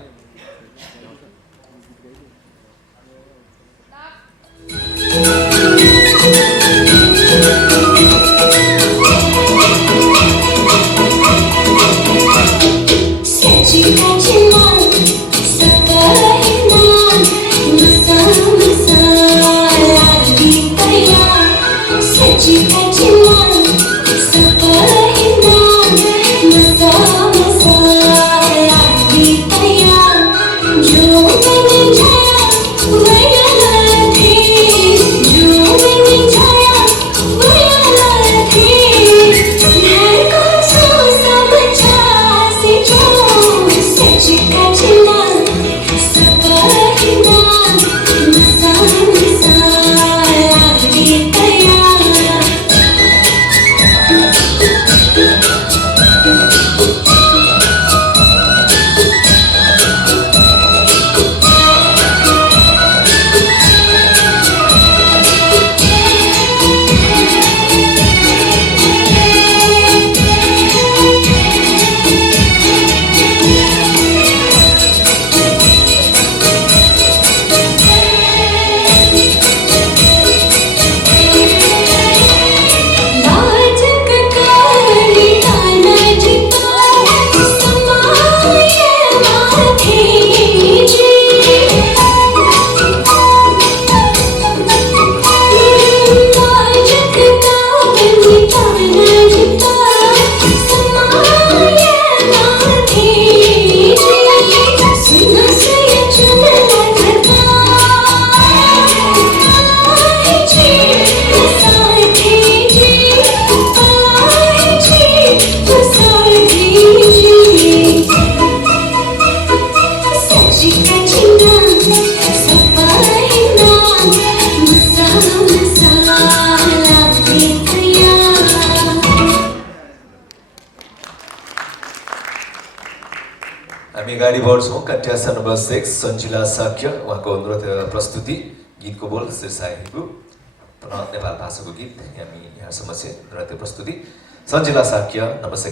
हामी अगाडि बढ्छौँ। कन्ट्यास्टेन्ट नम्बर 6 सञ्जिला साक्य उहाँको नृत्य प्रस्तुति गीतको बोल शीर्षाहिको नेपाल भाषाको गीत हामी यहाँ समक्ष नृत्य प्रस्तुति सञ्जिला साक्य नम्बर 6।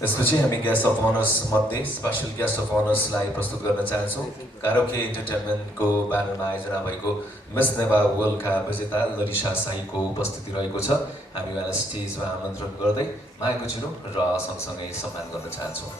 त्यसपछि हामी गेस्ट अफ अनर्स मध्ये स्पेशल गेस्ट अफ अनर्सलाई प्रस्तुत गर्न चाहन्छौँ। कारोके इन्टरटेनमेन्टको ब्यानरमा आयोजना भएको मिस नेपाल वर्ल्डका विजेता ललिसा शाहीको उपस्थिति रहेको छ। हामी उहाँलाई स्टेजमा आमन्त्रण गर्दै मायाको चिनो र सँगसँगै सम्मान गर्न चाहन्छौँ।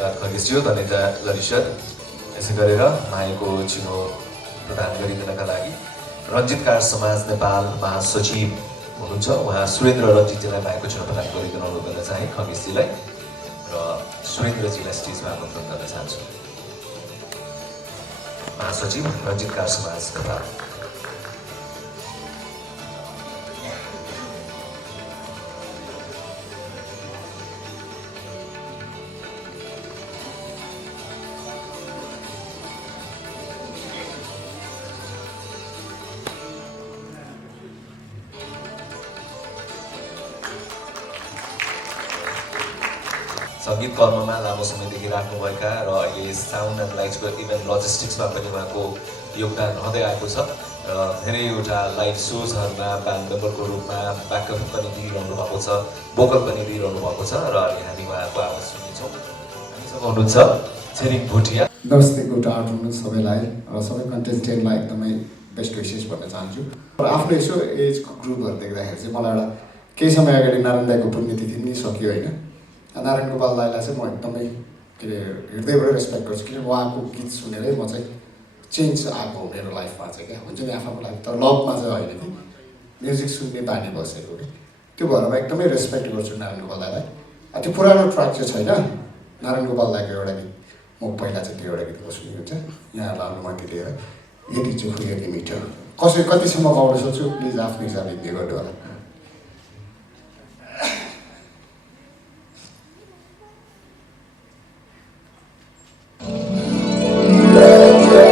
धन्यवाद खगेशज्यू, धन्यवाद ललिसर। यसै गरेर मायाको चिनो प्रदान गरिदिनका लागि रञ्जित कार समाज नेपाल महासचिव हुनुहुन्छ उहाँ सुरेन्द्र रञ्जितजीलाई मायाको चिनो प्रदान गरिदिनु अनुरोध गर्न चाहे खगेशजीलाई र सुरेन्द्रजीलाई स्टेजमा आमन्त्रण गर्न चाहन्छु। महासचिव रञ्जित कार समाज नेपाल। सङ्गीत कर्ममा लामो समयदेखि राख्नुभएका र अहिले साउन्ड एन्ड लाइट्सको इभेन्ट लजिस्टिक्समा पनि उहाँको योगदान रहँदै आएको छ र धेरैवटा लाइभ सोजहरूमा ब्यान्ड मेम्बरको रूपमा ब्याकअप पनि दिइरहनु भएको छ, भोकल पनि दिइरहनु भएको छ र अहिले हामी उहाँको आवाज सुन्नेछौँ। हामीसँग हुनुहुन्छ छेरिङ भुटिया। नमस्ते, गुड आफ्टरनुन सबैलाई र सबै कन्टेस्टेन्टलाई एकदमै बेस्ट विसेस भन्न चाहन्छु। र आफ्नो यसो एजको ग्रुपहरू देख्दाखेरि चाहिँ मलाई एउटा केही समय अगाडि नारायण दाईको पुण्यतिथि पनि सक्यो होइन। नारायण गोपाल दाईलाई चाहिँ म एकदमै के अरे हृदयबाट रेस्पेक्ट गर्छु, किनभने उहाँको गीत सुनेरै म चाहिँ चेन्ज आएको हो मेरो लाइफमा चाहिँ क्या हुन्छ नि आफूको लागि, तर लभमा चाहिँ होइन कि म्युजिक सुन्ने बानी बसेको कि त्यो भएर म एकदमै रेस्पेक्ट गर्छु नारायण गोपाल दाईलाई। त्यो पुरानो ट्र्याक चाहिँ छैन, नारायण गोपाल दाईको एउटा गीत म पहिला चाहिँ त्यो एउटा गीतको सुनिन्छ यहाँहरूलाई अनुमति लिएर, यति चोखो यति मिठो कसै कतिसम्म गाउन सक्छु प्लिज आफ्नो हिसाबले दिए गर्नु होला।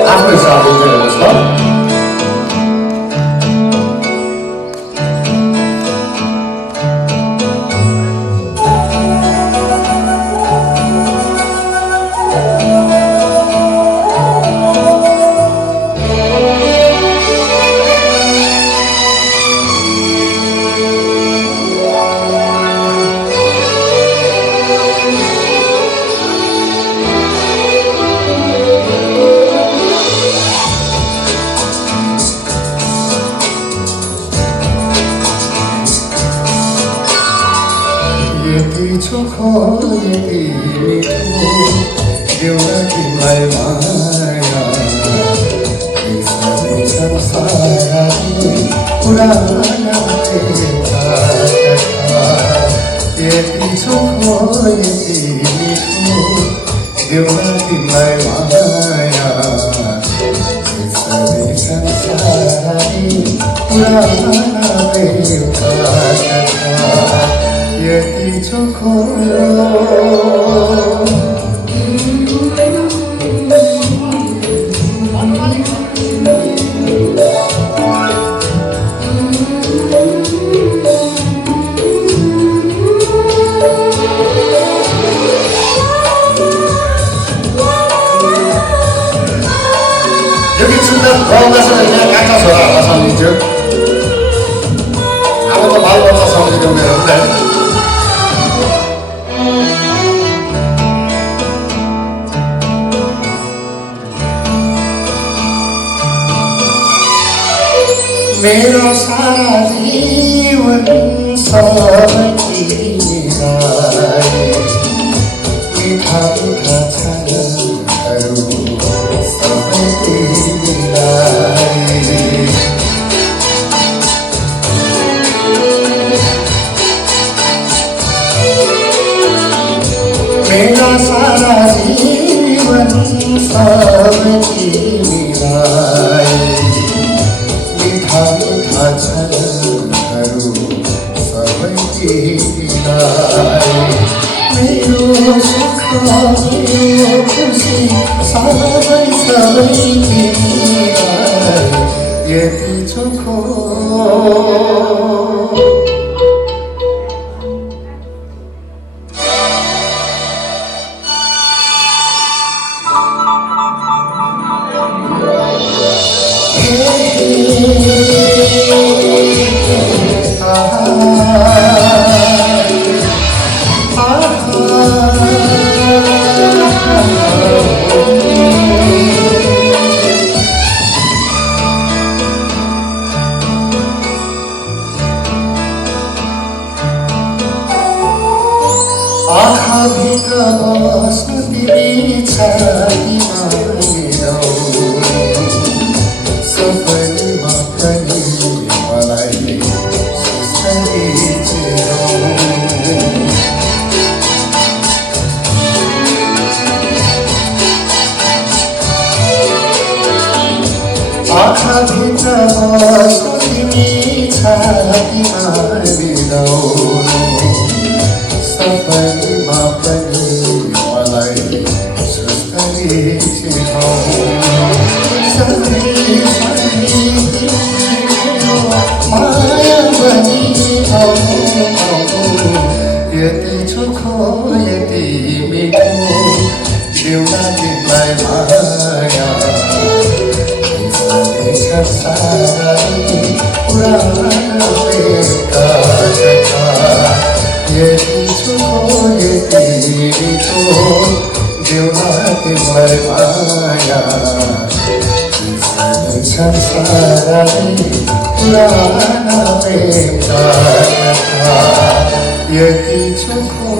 आफ्नो हिसाबले हेर्नुहोस् ल। मेरो सारा जीवन सबैलाई मिठा मिठा क्षणहरू सबै तिमीलाई मेरो सारा जीवन सबै तिमीलाई मिठा मिठा क्षणहरू सबै तिमीलाई मेरो सुख मेरो खुसी सबै सबै तिमीलाई यति चोखो आँखाभित्र बस्नु साथीमा लिँदौ सपनीमा पनि मलाई सुस्तरी चिरौ आँखाभित्र बस्नु तिमी छातीमा लिँदौ सपनीमा पनि मलाई सुस्तरी चिरौ सधैँ माया बनी यति चोखो यति मिठो देउला तिमीलाई माया संसारै पुरानो प्रेमका कथा यति चोखो यति मिठो देउला तिमीलाई माया संसारै पुरानो प्रेमका कथा यति चोखो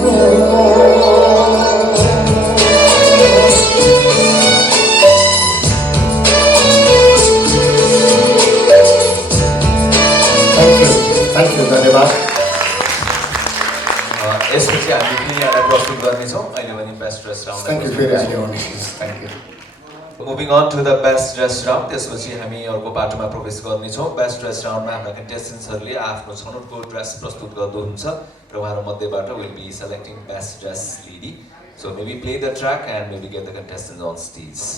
Thank you, धन्यवाद। यसपछि हामी फेरि यहाँलाई प्रस्तुत गर्नेछौँ अहिले पनि best dress Thank you very much. Thank you. Moving on to the best dress round त्यसपछि हामी अर्को पाटोमा प्रवेश गर्नेछौँ बेस्ट ड्रेस राउन्डमा हाम्रा कन्टेस्टेन्ट्सहरूले आफ्नो छनौटको ड्रेस प्रस्तुत गर्नुहुन्छ र उहाँहरू मध्येबाट will be selecting best dress lady so maybe play the track and maybe get the contestants on stage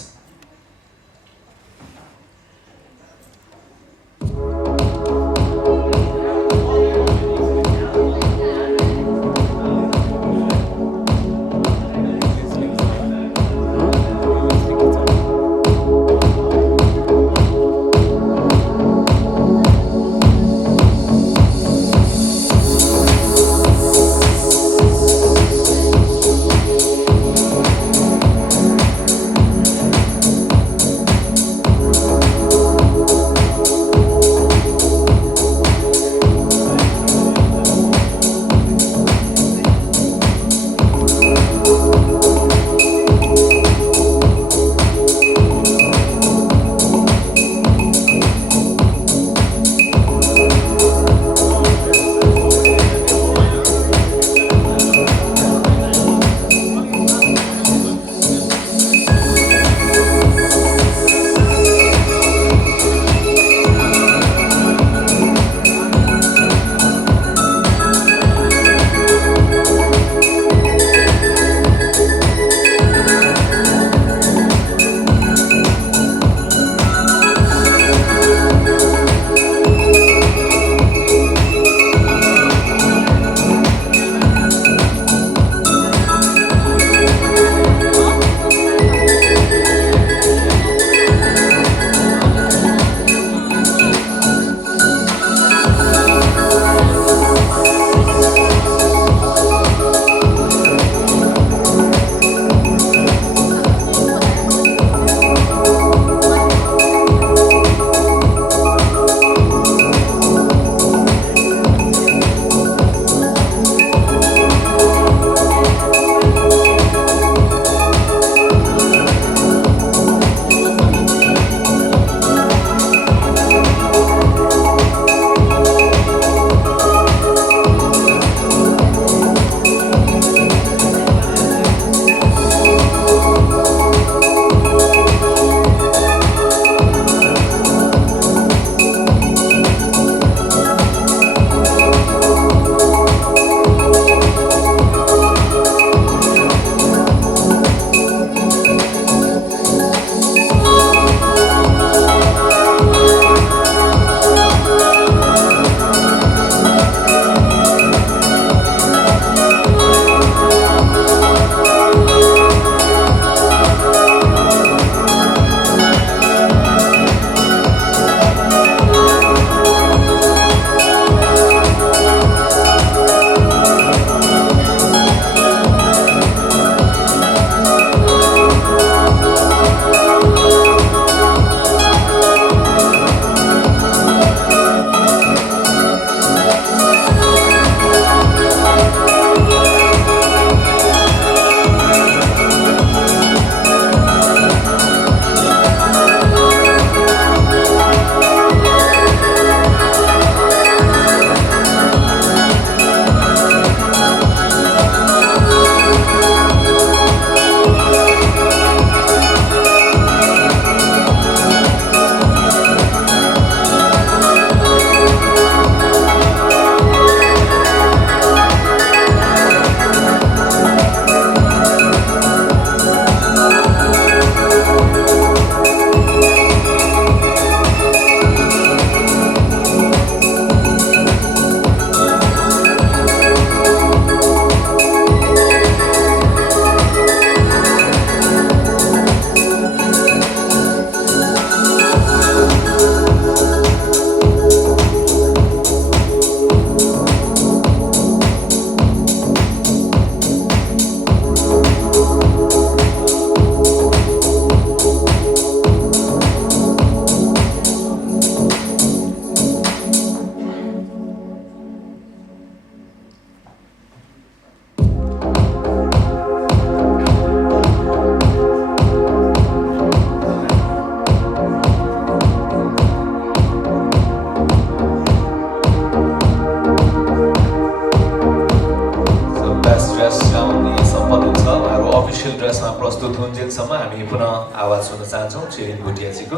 सुन्न चाहन्छौँ शिरिन भुटियाजीको।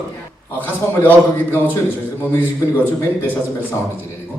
खासमा मैले अर्को गीत गाउँछु नि सोचेँ म म्युजिक पनि गर्छु मेन पेसा चाहिँ मेरो साउन्ड इन्जिनियरिङ हो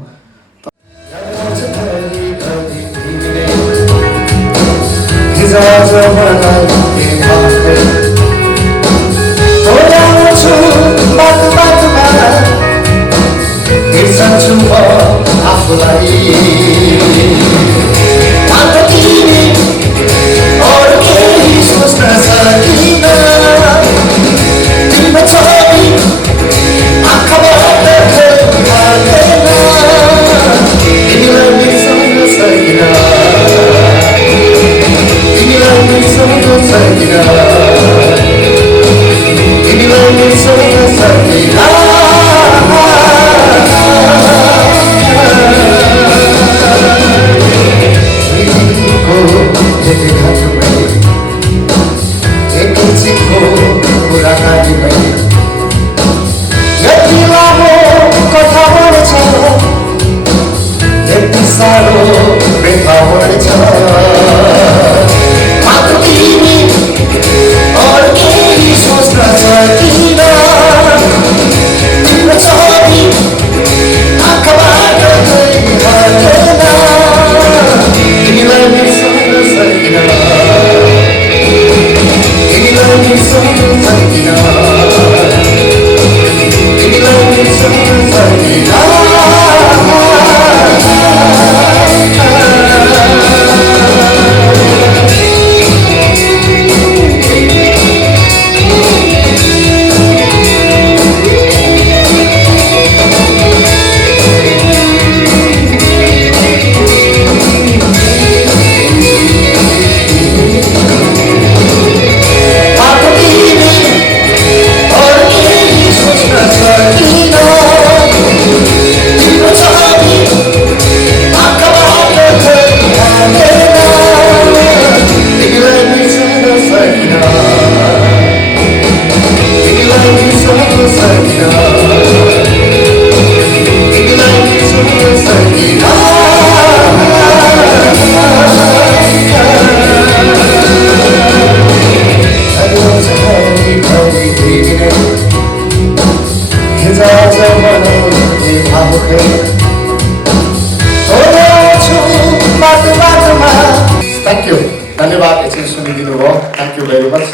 Thank you. धन्यवाद एकछिन सुनिदिनु भयो. Thank you very much.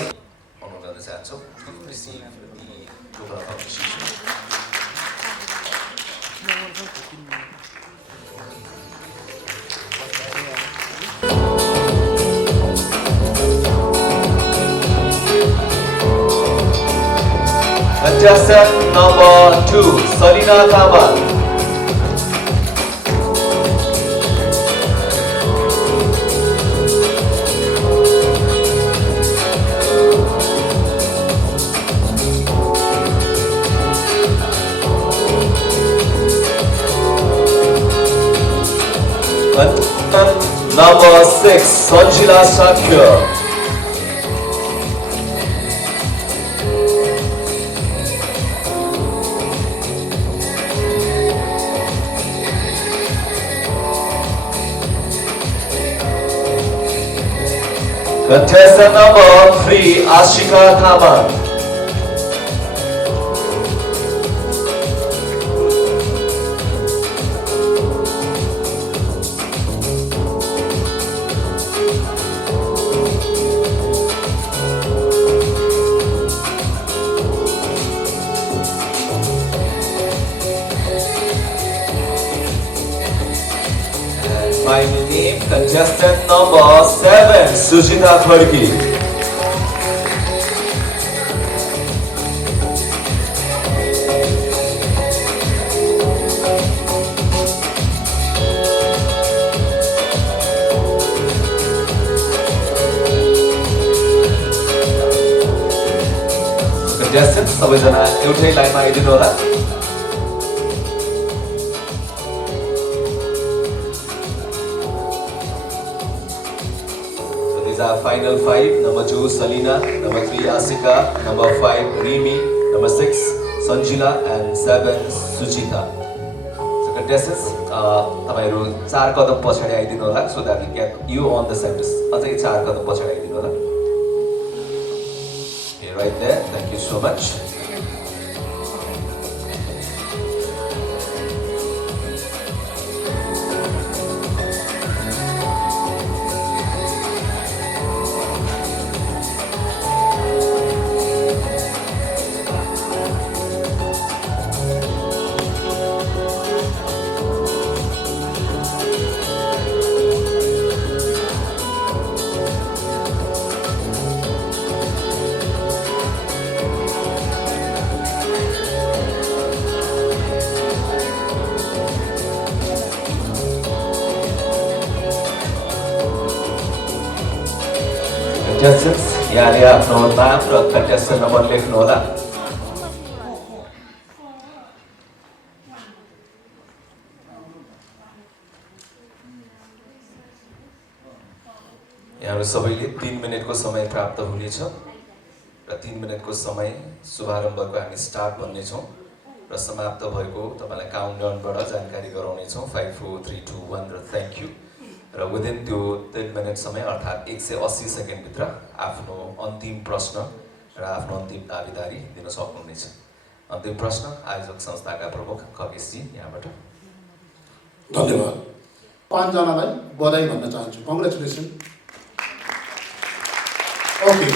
Contestant number 2, Salina Taman. Contestant number 6, Sanjila Sakya. Contestant number 3, Ashika Taman. Finally, contestant number 7, Sujita Khadki. Contestants, सबैजना एउटै लाइनमा आइदिनु होला. Our final 5, number 2 Salina, number 3 Asika, number 5 Rimi, number 6 Sanjila and 7 Sujita. So contestants, तपाईहरु 4 कदम पछाडी आइदिनु होला so that we get you on the center. अझै 4 कदम पछाडी आइदिनु होला. right there. Thank you so much. Contestants, यहाँले आफ्नो नाम र contestant नम्बर लेख्नुहोला। यहाँहरू सबैले 3 मिनेटको समय प्राप्त हुनेछ र 3 मिनेटको समय शुभारम्भको हामी स्टार्ट भन्नेछौँ र समाप्त भएको तपाईलाई काउन्टडाउनबाट जानकारी गराउनेछौँ 5 4 3 2 1 र थ्याङ्क यू र विदिन त्यो 3 मिनट समय अर्थात् 180 सेकेन्डभित्र आफ्नो अन्तिम प्रश्न र आफ्नो अन्तिम दावेदारी दिन सक्नुहुनेछ। अन्तिम प्रश्न आयोजक संस्थाका प्रमुख खगेशजी यहाँबाट। धन्यवाद। 5 जनालाई बधाई भन्न चाहन्छु। Congratulation. Okay.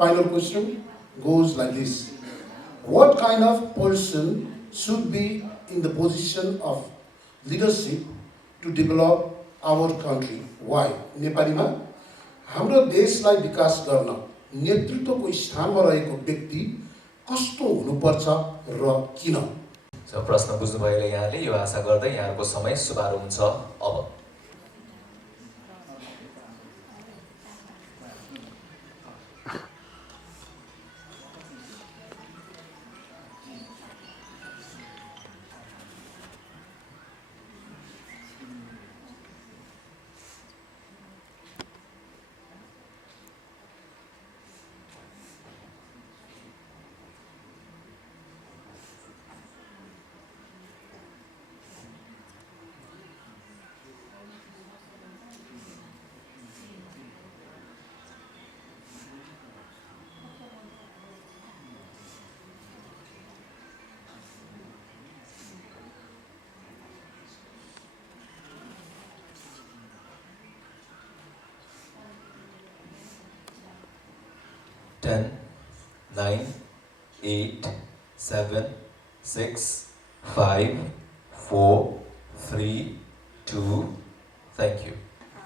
Final question goes like this. What kind of person should be in the position of leadership to develop our country? Why? नेपालीमा हाम्रो देशलाई विकास गर्न नेतृत्वको स्थानमा रहेको व्यक्ति कस्तो हुनुपर्छ र किन? प्रश्न बुझ्नुभयो यहाँले, यो आशा गर्दै यहाँको समय शुभारम्भ हुन्छ अब। Ten, 9, 8, 7, 6, 5, 4, 3, 2. Thank you.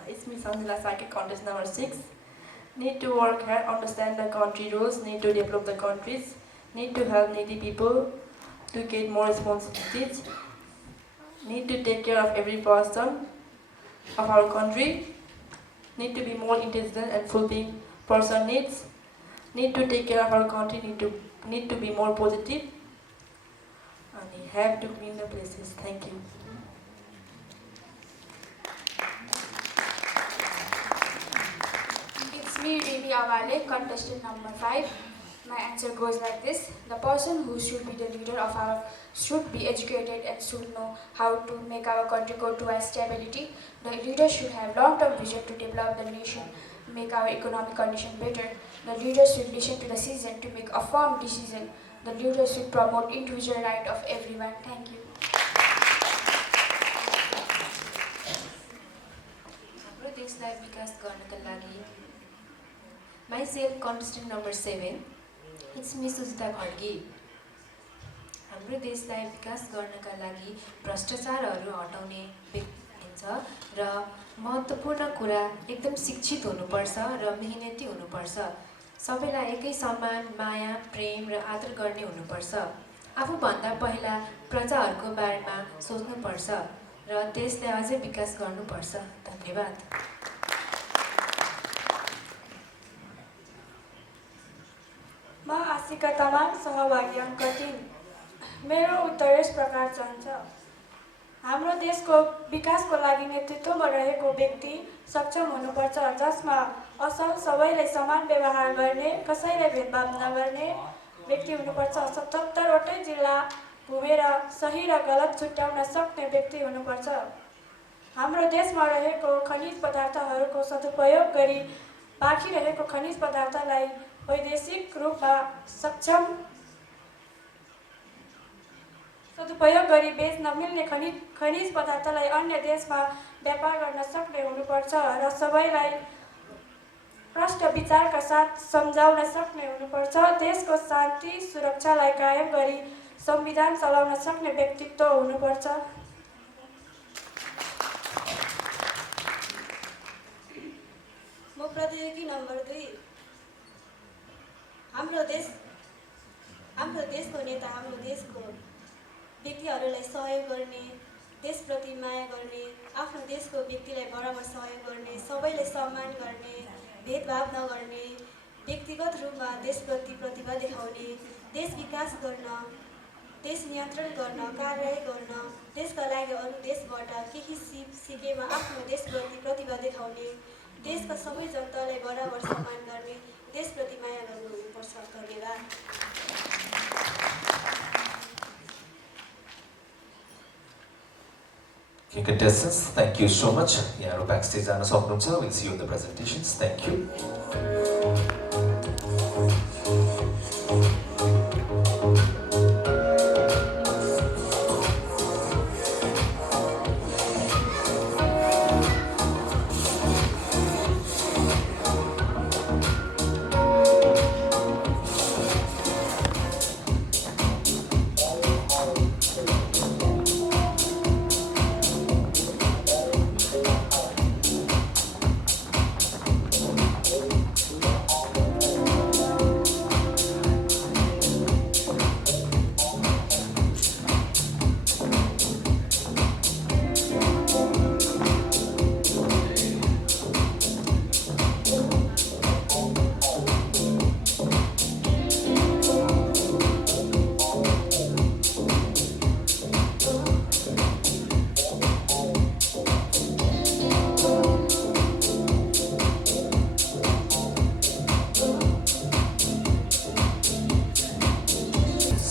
It's me, Sandila Saki, contest number 6. Need to work hard, understand the country rules, need to develop the countries, need to help needy people to get more responsibilities, need to take care of every person of our country, need to be more intelligent and fulfill person needs, need to take care of our country, need to be more positive, and we have to clean the places. Thank you. It's me, Devi Awale, contestant number 5. My answer goes like this. The person who should be the leader of our should be educated and should know how to make our country go towards stability. The leader should have long-term vision to develop the nation, make our economic condition better. The leader should listen to the citizen to make a firm decision. The leader should promote individual right of everyone. Thank you. हाम्रो देशलाई विकास गर्नका लागि myself contestant number 7. It's me Sujita खड्गी। हाम्रो देशलाई विकास गर्नका लागि भ्रष्टाचारहरू हटाउने हुन्छ र महत्त्वपूर्ण कुरा एकदम शिक्षित हुनुपर्छ र मेहनती हुनुपर्छ। सबैलाई एकै सम्मान, माया, प्रेम र आदर गर्ने हुनुपर्छ। आफूभन्दा पहिला प्रजाहरूको बारेमा सोच्नुपर्छ र देशलाई अझै विकास गर्नुपर्छ। धन्यवाद। म आशिका तामाङ, सहभागी अङ्क 3। मेरो उत्तर यस प्रकार जान्छ। हाम्रो देशको विकासको लागि नेतृत्वमा रहेको व्यक्ति सक्षम हुनुपर्छ, जसमा असल, सबैलाई समान व्यवहार गर्ने, कसैलाई भेदभाव नगर्ने व्यक्ति हुनुपर्छ। 77वटै जिल्ला घुमेर सही र गलत छुट्याउन सक्ने व्यक्ति हुनुपर्छ। हाम्रो देशमा रहेको खनिज पदार्थहरूको सदुपयोग गरी बाँकी रहेको खनिज पदार्थलाई वैदेशिक रूपमा सक्षम सदुपयोग गरी बेच्न मिल्ने खनिज पदार्थलाई अन्य देशमा व्यापार गर्न सक्ने हुनुपर्छ र सबैलाई प्रष्ट विचारका साथ सम्झाउन सक्ने हुनुपर्छ। देशको शान्ति सुरक्षालाई कायम गरी संविधान चलाउन सक्ने व्यक्तित्व हुनुपर्छ। म प्रतियोगी नम्बर 2। हाम्रो देशको नेता हाम्रो देशको व्यक्तिहरूलाई सहयोग गर्ने, देशप्रति माया गर्ने, आफ्नो देशको व्यक्तिलाई बराबर सहयोग गर्ने, सबैलाई सम्मान गर्ने, भेदभाव नगर्ने, व्यक्तिगत रूपमा देशप्रति प्रतिभा देखाउने, देश विकास गर्न, देश नियन्त्रण गर्न, कार्य गर्न, देशका लागि अरू देशबाट केही सिकेमा आफ्नो देशप्रति प्रतिभा देखाउने, देशका सबै जनतालाई बराबर सम्मान गर्ने, देशप्रति माया गर्नु हुनुपर्छ। धन्यवाद। Okay, contestants, thank you so much. यहाँ backstage जान सक्नुहुन्छ. We'll see you in the presentations. Thank you.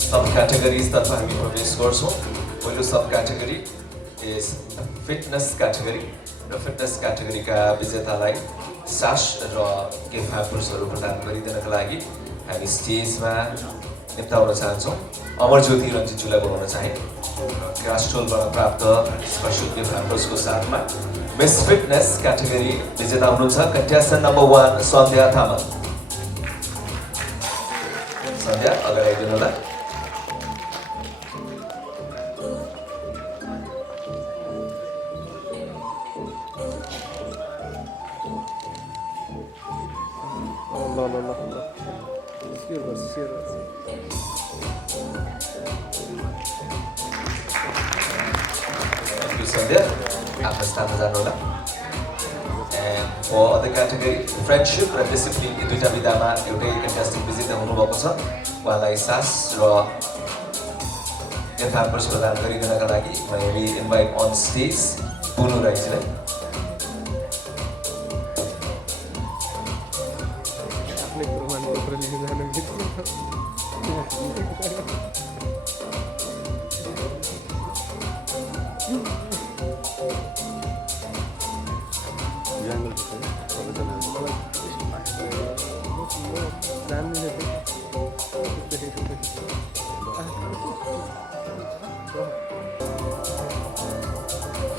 Subcategories तर्फ हामी प्रवेश गर्छौँ। पहिलो सब क्याटेगोरी इज फिटनेस क्याटेगोरी र फिटनेस क्याटेगोरीका विजेतालाई सास र गिफ्ट ह्याम्पर्सहरू प्रदान गरिदिनका लागि हामी स्टेजमा निम्ताउन चाहन्छौँ। अमरज्योति रञ्जितज्यूलाई बोलाउन चाहे। क्यास्ट्रोलबाट प्राप्त स्पेसल गिफ्ट ह्याम्पर्सको साथमा मिस फिटनेस क्याटेगोरी विजेता हुनुहुन्छ कन्टेस्टेन्ट नम्बर 1 सन्ध्या तामाङ। सन्ध्या अगाडि आइदिनु होला। And for other category, friendship र discipline यो दुईटा विधामा एउटै कन्टेस्टेन्ट विजेता हुनुभएको छ। उहाँलाई सास र गिफ्ट ह्याम्पर्स प्रदान गरिदिनका लागि मैले इन्भाइट अन स्टेज पुनु राईजीलाई।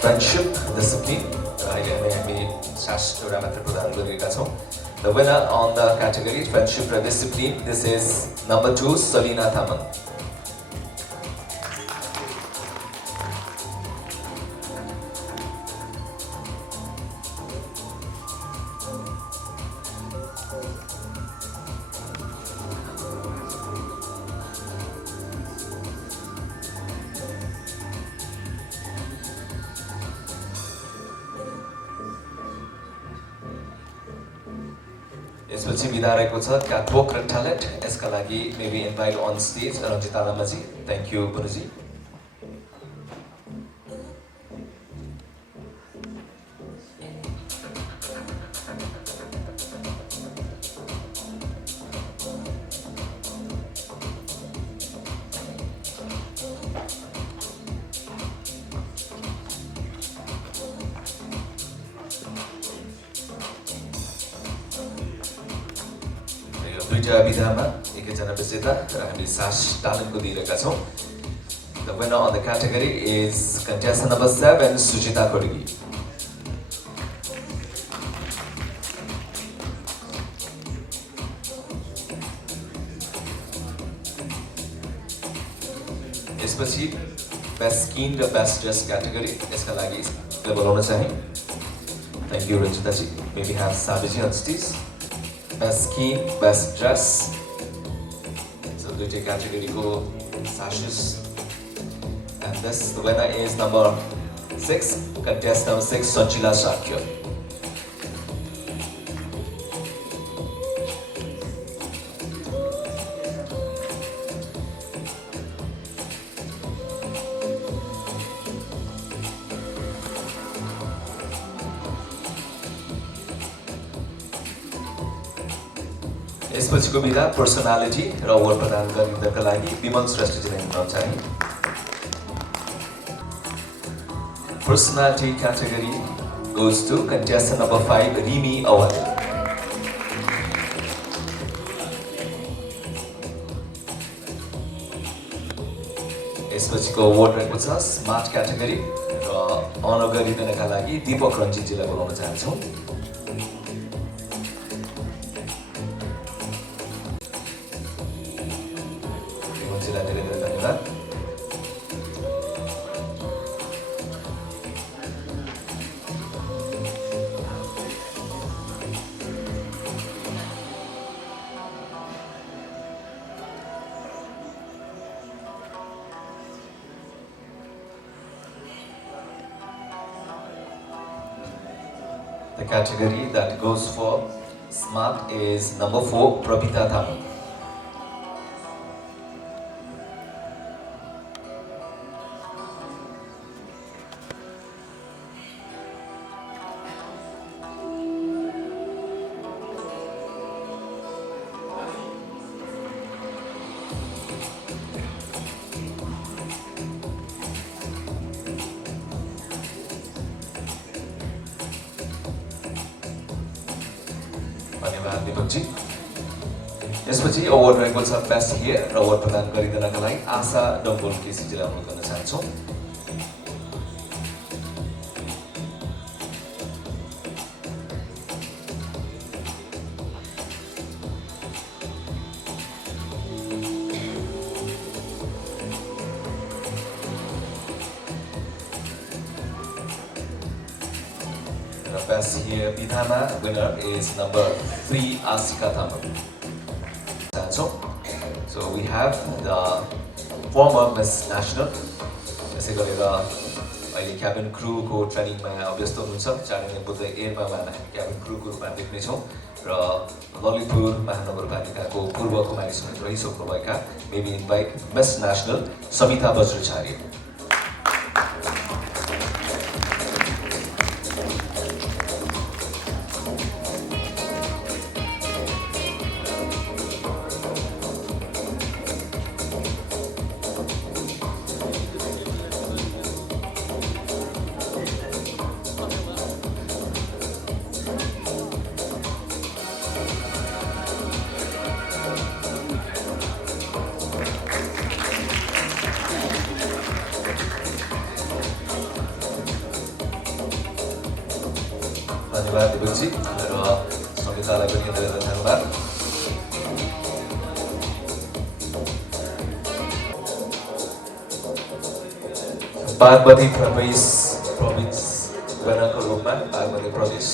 Friendship, discipline, the winner on the category friendship and discipline, this is number 2, Salina Thaman. यसपछि बिदा रहेको छ क्याटवक र ट्यालेन्ट। यसका लागि maybe invite on stage Ranjita लामाजी। थ्याङ्क यू बुनुजी। दुईटा विधामा एकैजना विजेता र हामी सास टालनको दिइरहेका छौँ। The winner on the category is contestant number 7, Sujita Kodigi. यसपछि बेस्ट स्किन र बेस्ट ड्रेस क्याटेगोरी यसका लागि बोलाउन चाहे। थ्याङ्क यू रञ्जिताजी। मे बी ह्याभ साबिजी on stage. Best skin, best dress, so दुईटै क्याटेगोरीको sashes. And this, the winner is number 6, contestant number 6, Sanchila Shakya. यसपछिको विधा पर्सनालिटी र अवार्ड प्रदान गरिनका लागि विमल श्रेष्ठजीलाई हुन चाहे। Personality category goes to contestant number 5, Rimi Awad. यसपछिको award रहेको छ स्मार्ट क्याटेगोरी र अनर गरिदिनका लागि दीपक रञ्जितजीलाई बोलाउन चाहन्छौँ। दीपकजीलाई धेरै धेरै धन्यवाद। The category that goes for smart is number 4, Prabhita Thaman. धन्यवाद दीपकजी। यसपछि अवार्ड रहेको छ बेस्ट हेयर र अवार्ड प्रदान गरिदिनका लागि आशा डम्बोल केसीजीलाई अनुरोध गर्न चाहन्छौँ। The best here Pidhama winner is number 3, Asika Thaman. So we have the former Miss National. यसै गरेर अहिले क्याबिन क्रुको ट्रेनिङमा व्यस्त हुनुहुन्छ। चाँडै नै बुझ्दै एयरमा क्याबिन क्रुको रूपमा देख्नेछौँ र ललितपुर महानगरपालिकाको पूर्व कुमारी समेत रहिसक्नुभएका maybe invite miss national Samita Bajracharya. धन्यवाद दीपकजी र समितालाई पनि धेरै धेरै धन्यवाद। बागमती प्रदेश प्रोभिन्स विनरको रूपमा बागमती प्रदेश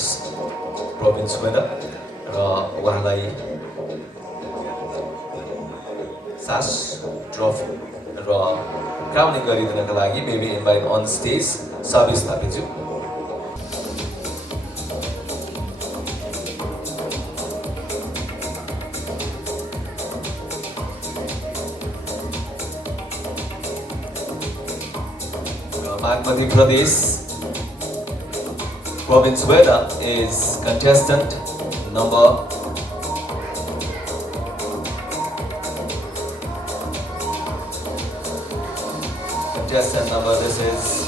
प्रोभिन्स विनर र उहाँलाई सास ट्रफी र क्राउनिङ गरिदिनका लागि maybe invite on stage Sabis थापेज्यू। Madhya Pradesh province winner is contestant number 6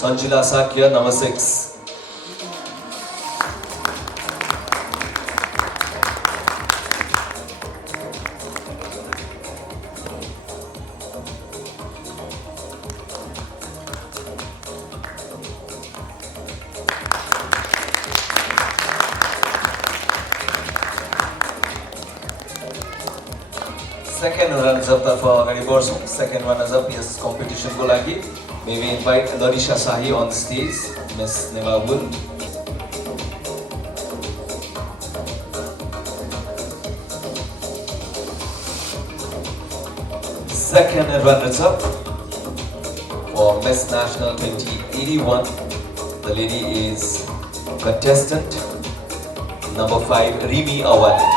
Sanchila Shakya, number 6. second runners-up तर्फ अगाडि बढ्छौँ. Second runners-up यस कम्पिटिसनको लागि. May we invite Larisha Shahi on stage, Miss Nimabul. Second runners-up for Miss National 2081. The lady is contestant number 5, Rimi Awali.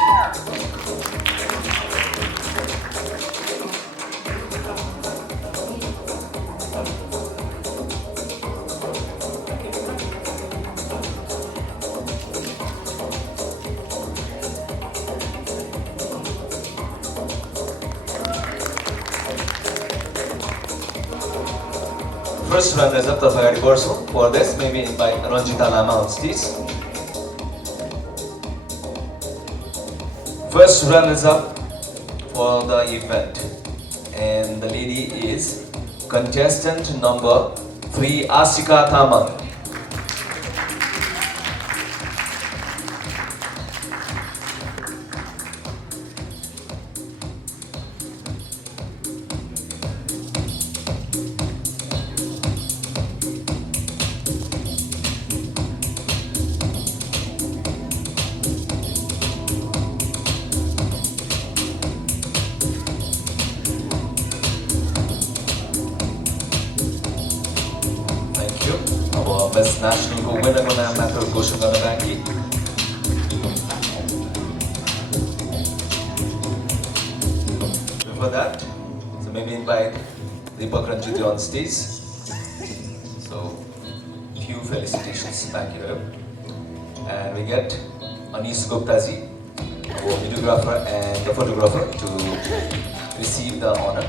First runners-up तर्फ अगाडि बढ्छौँ. For this, may we invite Ranjita Lama on stage. First runners-up for the event, and the lady is contestant number 3, Ashika Thamang. Miss National को winner को नाम मात्र घोषणा गर्न बाँकी. Before that, so maybe invite Deepak Ranjit on stage. So, few felicitations back here. And we get Anish Gupta ji, our videographer and the photographer, to receive the honor.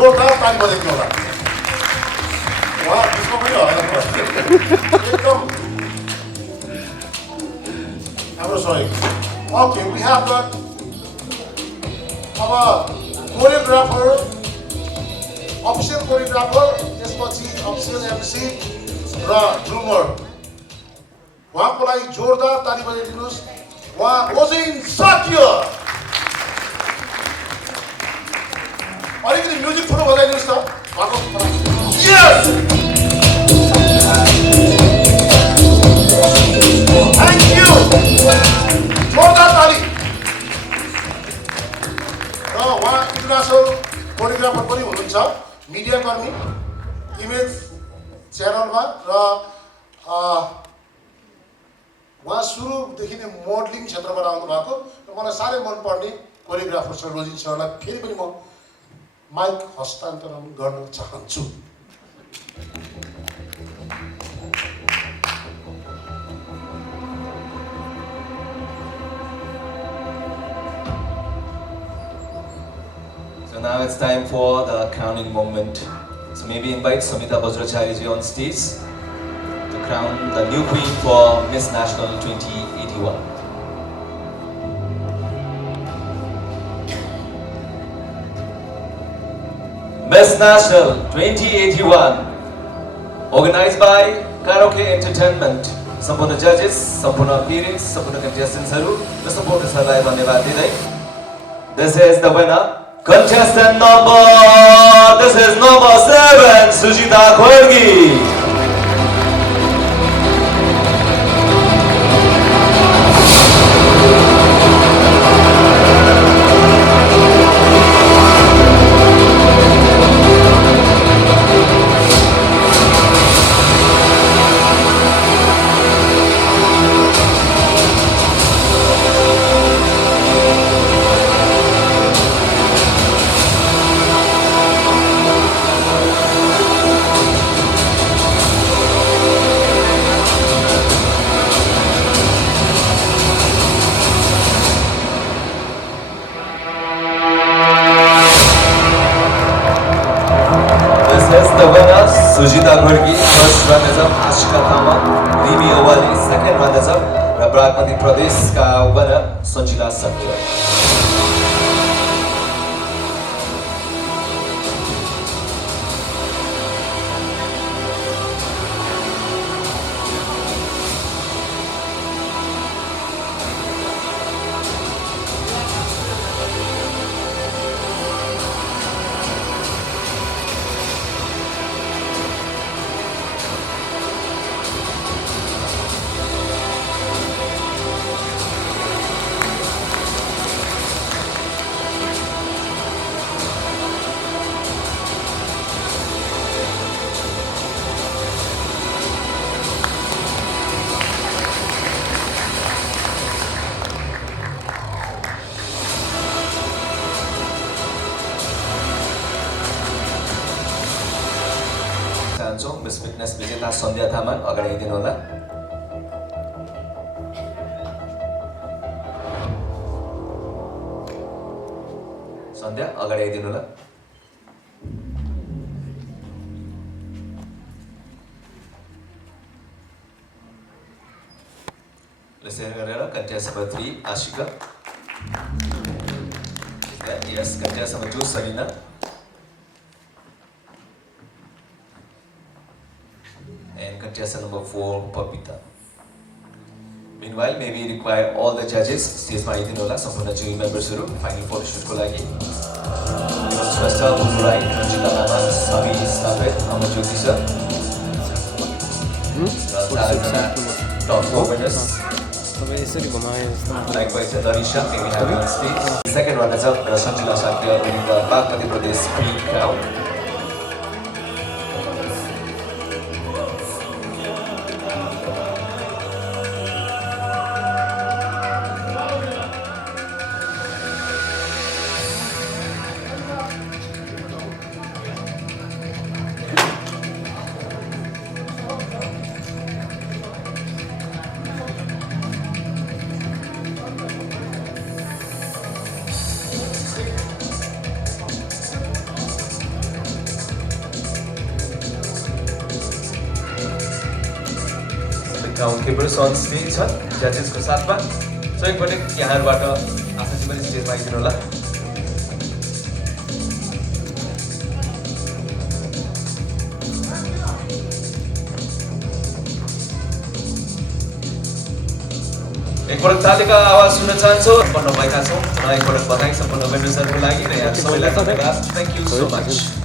जोरदार ताली बजाइदिनु होला. उहाँ बिचमा पनि हराउनु पर्छ. एकदम हाम्रो सहयोग. Okay, we have got our choreographer, official choreographer, त्यसपछि official MC र drummer. उहाँको लागि जोरदार ताली बजाइदिनुहोस्. उहाँ रोजिन साक्य. अलिकति म्युजिक ठुलो बजाइदिनुहोस् त. Yes! Thank you! जोरदार ताली. र उहाँ इन्टरनेसनल कोरियोग्राफर पनि हुनुहुन्छ, मिडिया कर्मी, इमेज च्यानलमा र उहाँ सुरुदेखि नै मोडलिङ क्षेत्रबाट आउनु भएको र मलाई साह्रै मनपर्ने कोरियोग्राफर सर रोजिन सरलाई फेरि पनि म माइक हस्तान्तरण गर्न चाहन्छु. So now it's time for the crowning moment. So maybe invite Samita Bajracharya ji on stage to crown the new queen for Miss National 2081. Miss National 2081, organized by Karaoke Entertainment. सम्पूर्ण जजेस, सम्पूर्ण parents, सम्पूर्ण कन्टेस्टेन्ट्सहरू र सपोर्टर्सहरूलाई धन्यवाद दिँदै. This is the winner, contestant this is number 7, Sujita Khorgi. ओवाली second rounder र बागमती प्रदेशका वनर सञ्जिला शक्ति मिस फिटनेस विजेता सन्ध्या तामाङ अगाडि आइदिनु होला। सन्ध्या अगाडि आइदिनु होला। Listen गरेर contestant number 3 Ashika. Yes, contestant number 2 Salina. And contestant number 4 Papita. Meanwhile, may we require all the judges stage मा आइदिनु होला सम्पूर्ण jury members हरु final photoshoot को लागि। First up, right, Ranjita Lama, Sami Stapet, Amarjyoti sir. Top 4 winners. Likewise, Darisha, may we have you on stage. Second runner-up, Sanjila Shakya, winning the Bagmati Pradesh Queen Crown. Groundkeepers on stage छन् जजेस को साथमा so एकपटक यहाँबाट आफै पनि स्टेजमा आइदिनु होला एकपटक तालीका आवाज सुन्न चाहन्छु सम्पन्न भएका छौँ मलाई एकपटक बधाई सम्पन्न वेन्डर्सहरुको लागि र यहाँ सबैलाई धन्यवाद थ्यांक यू सो मच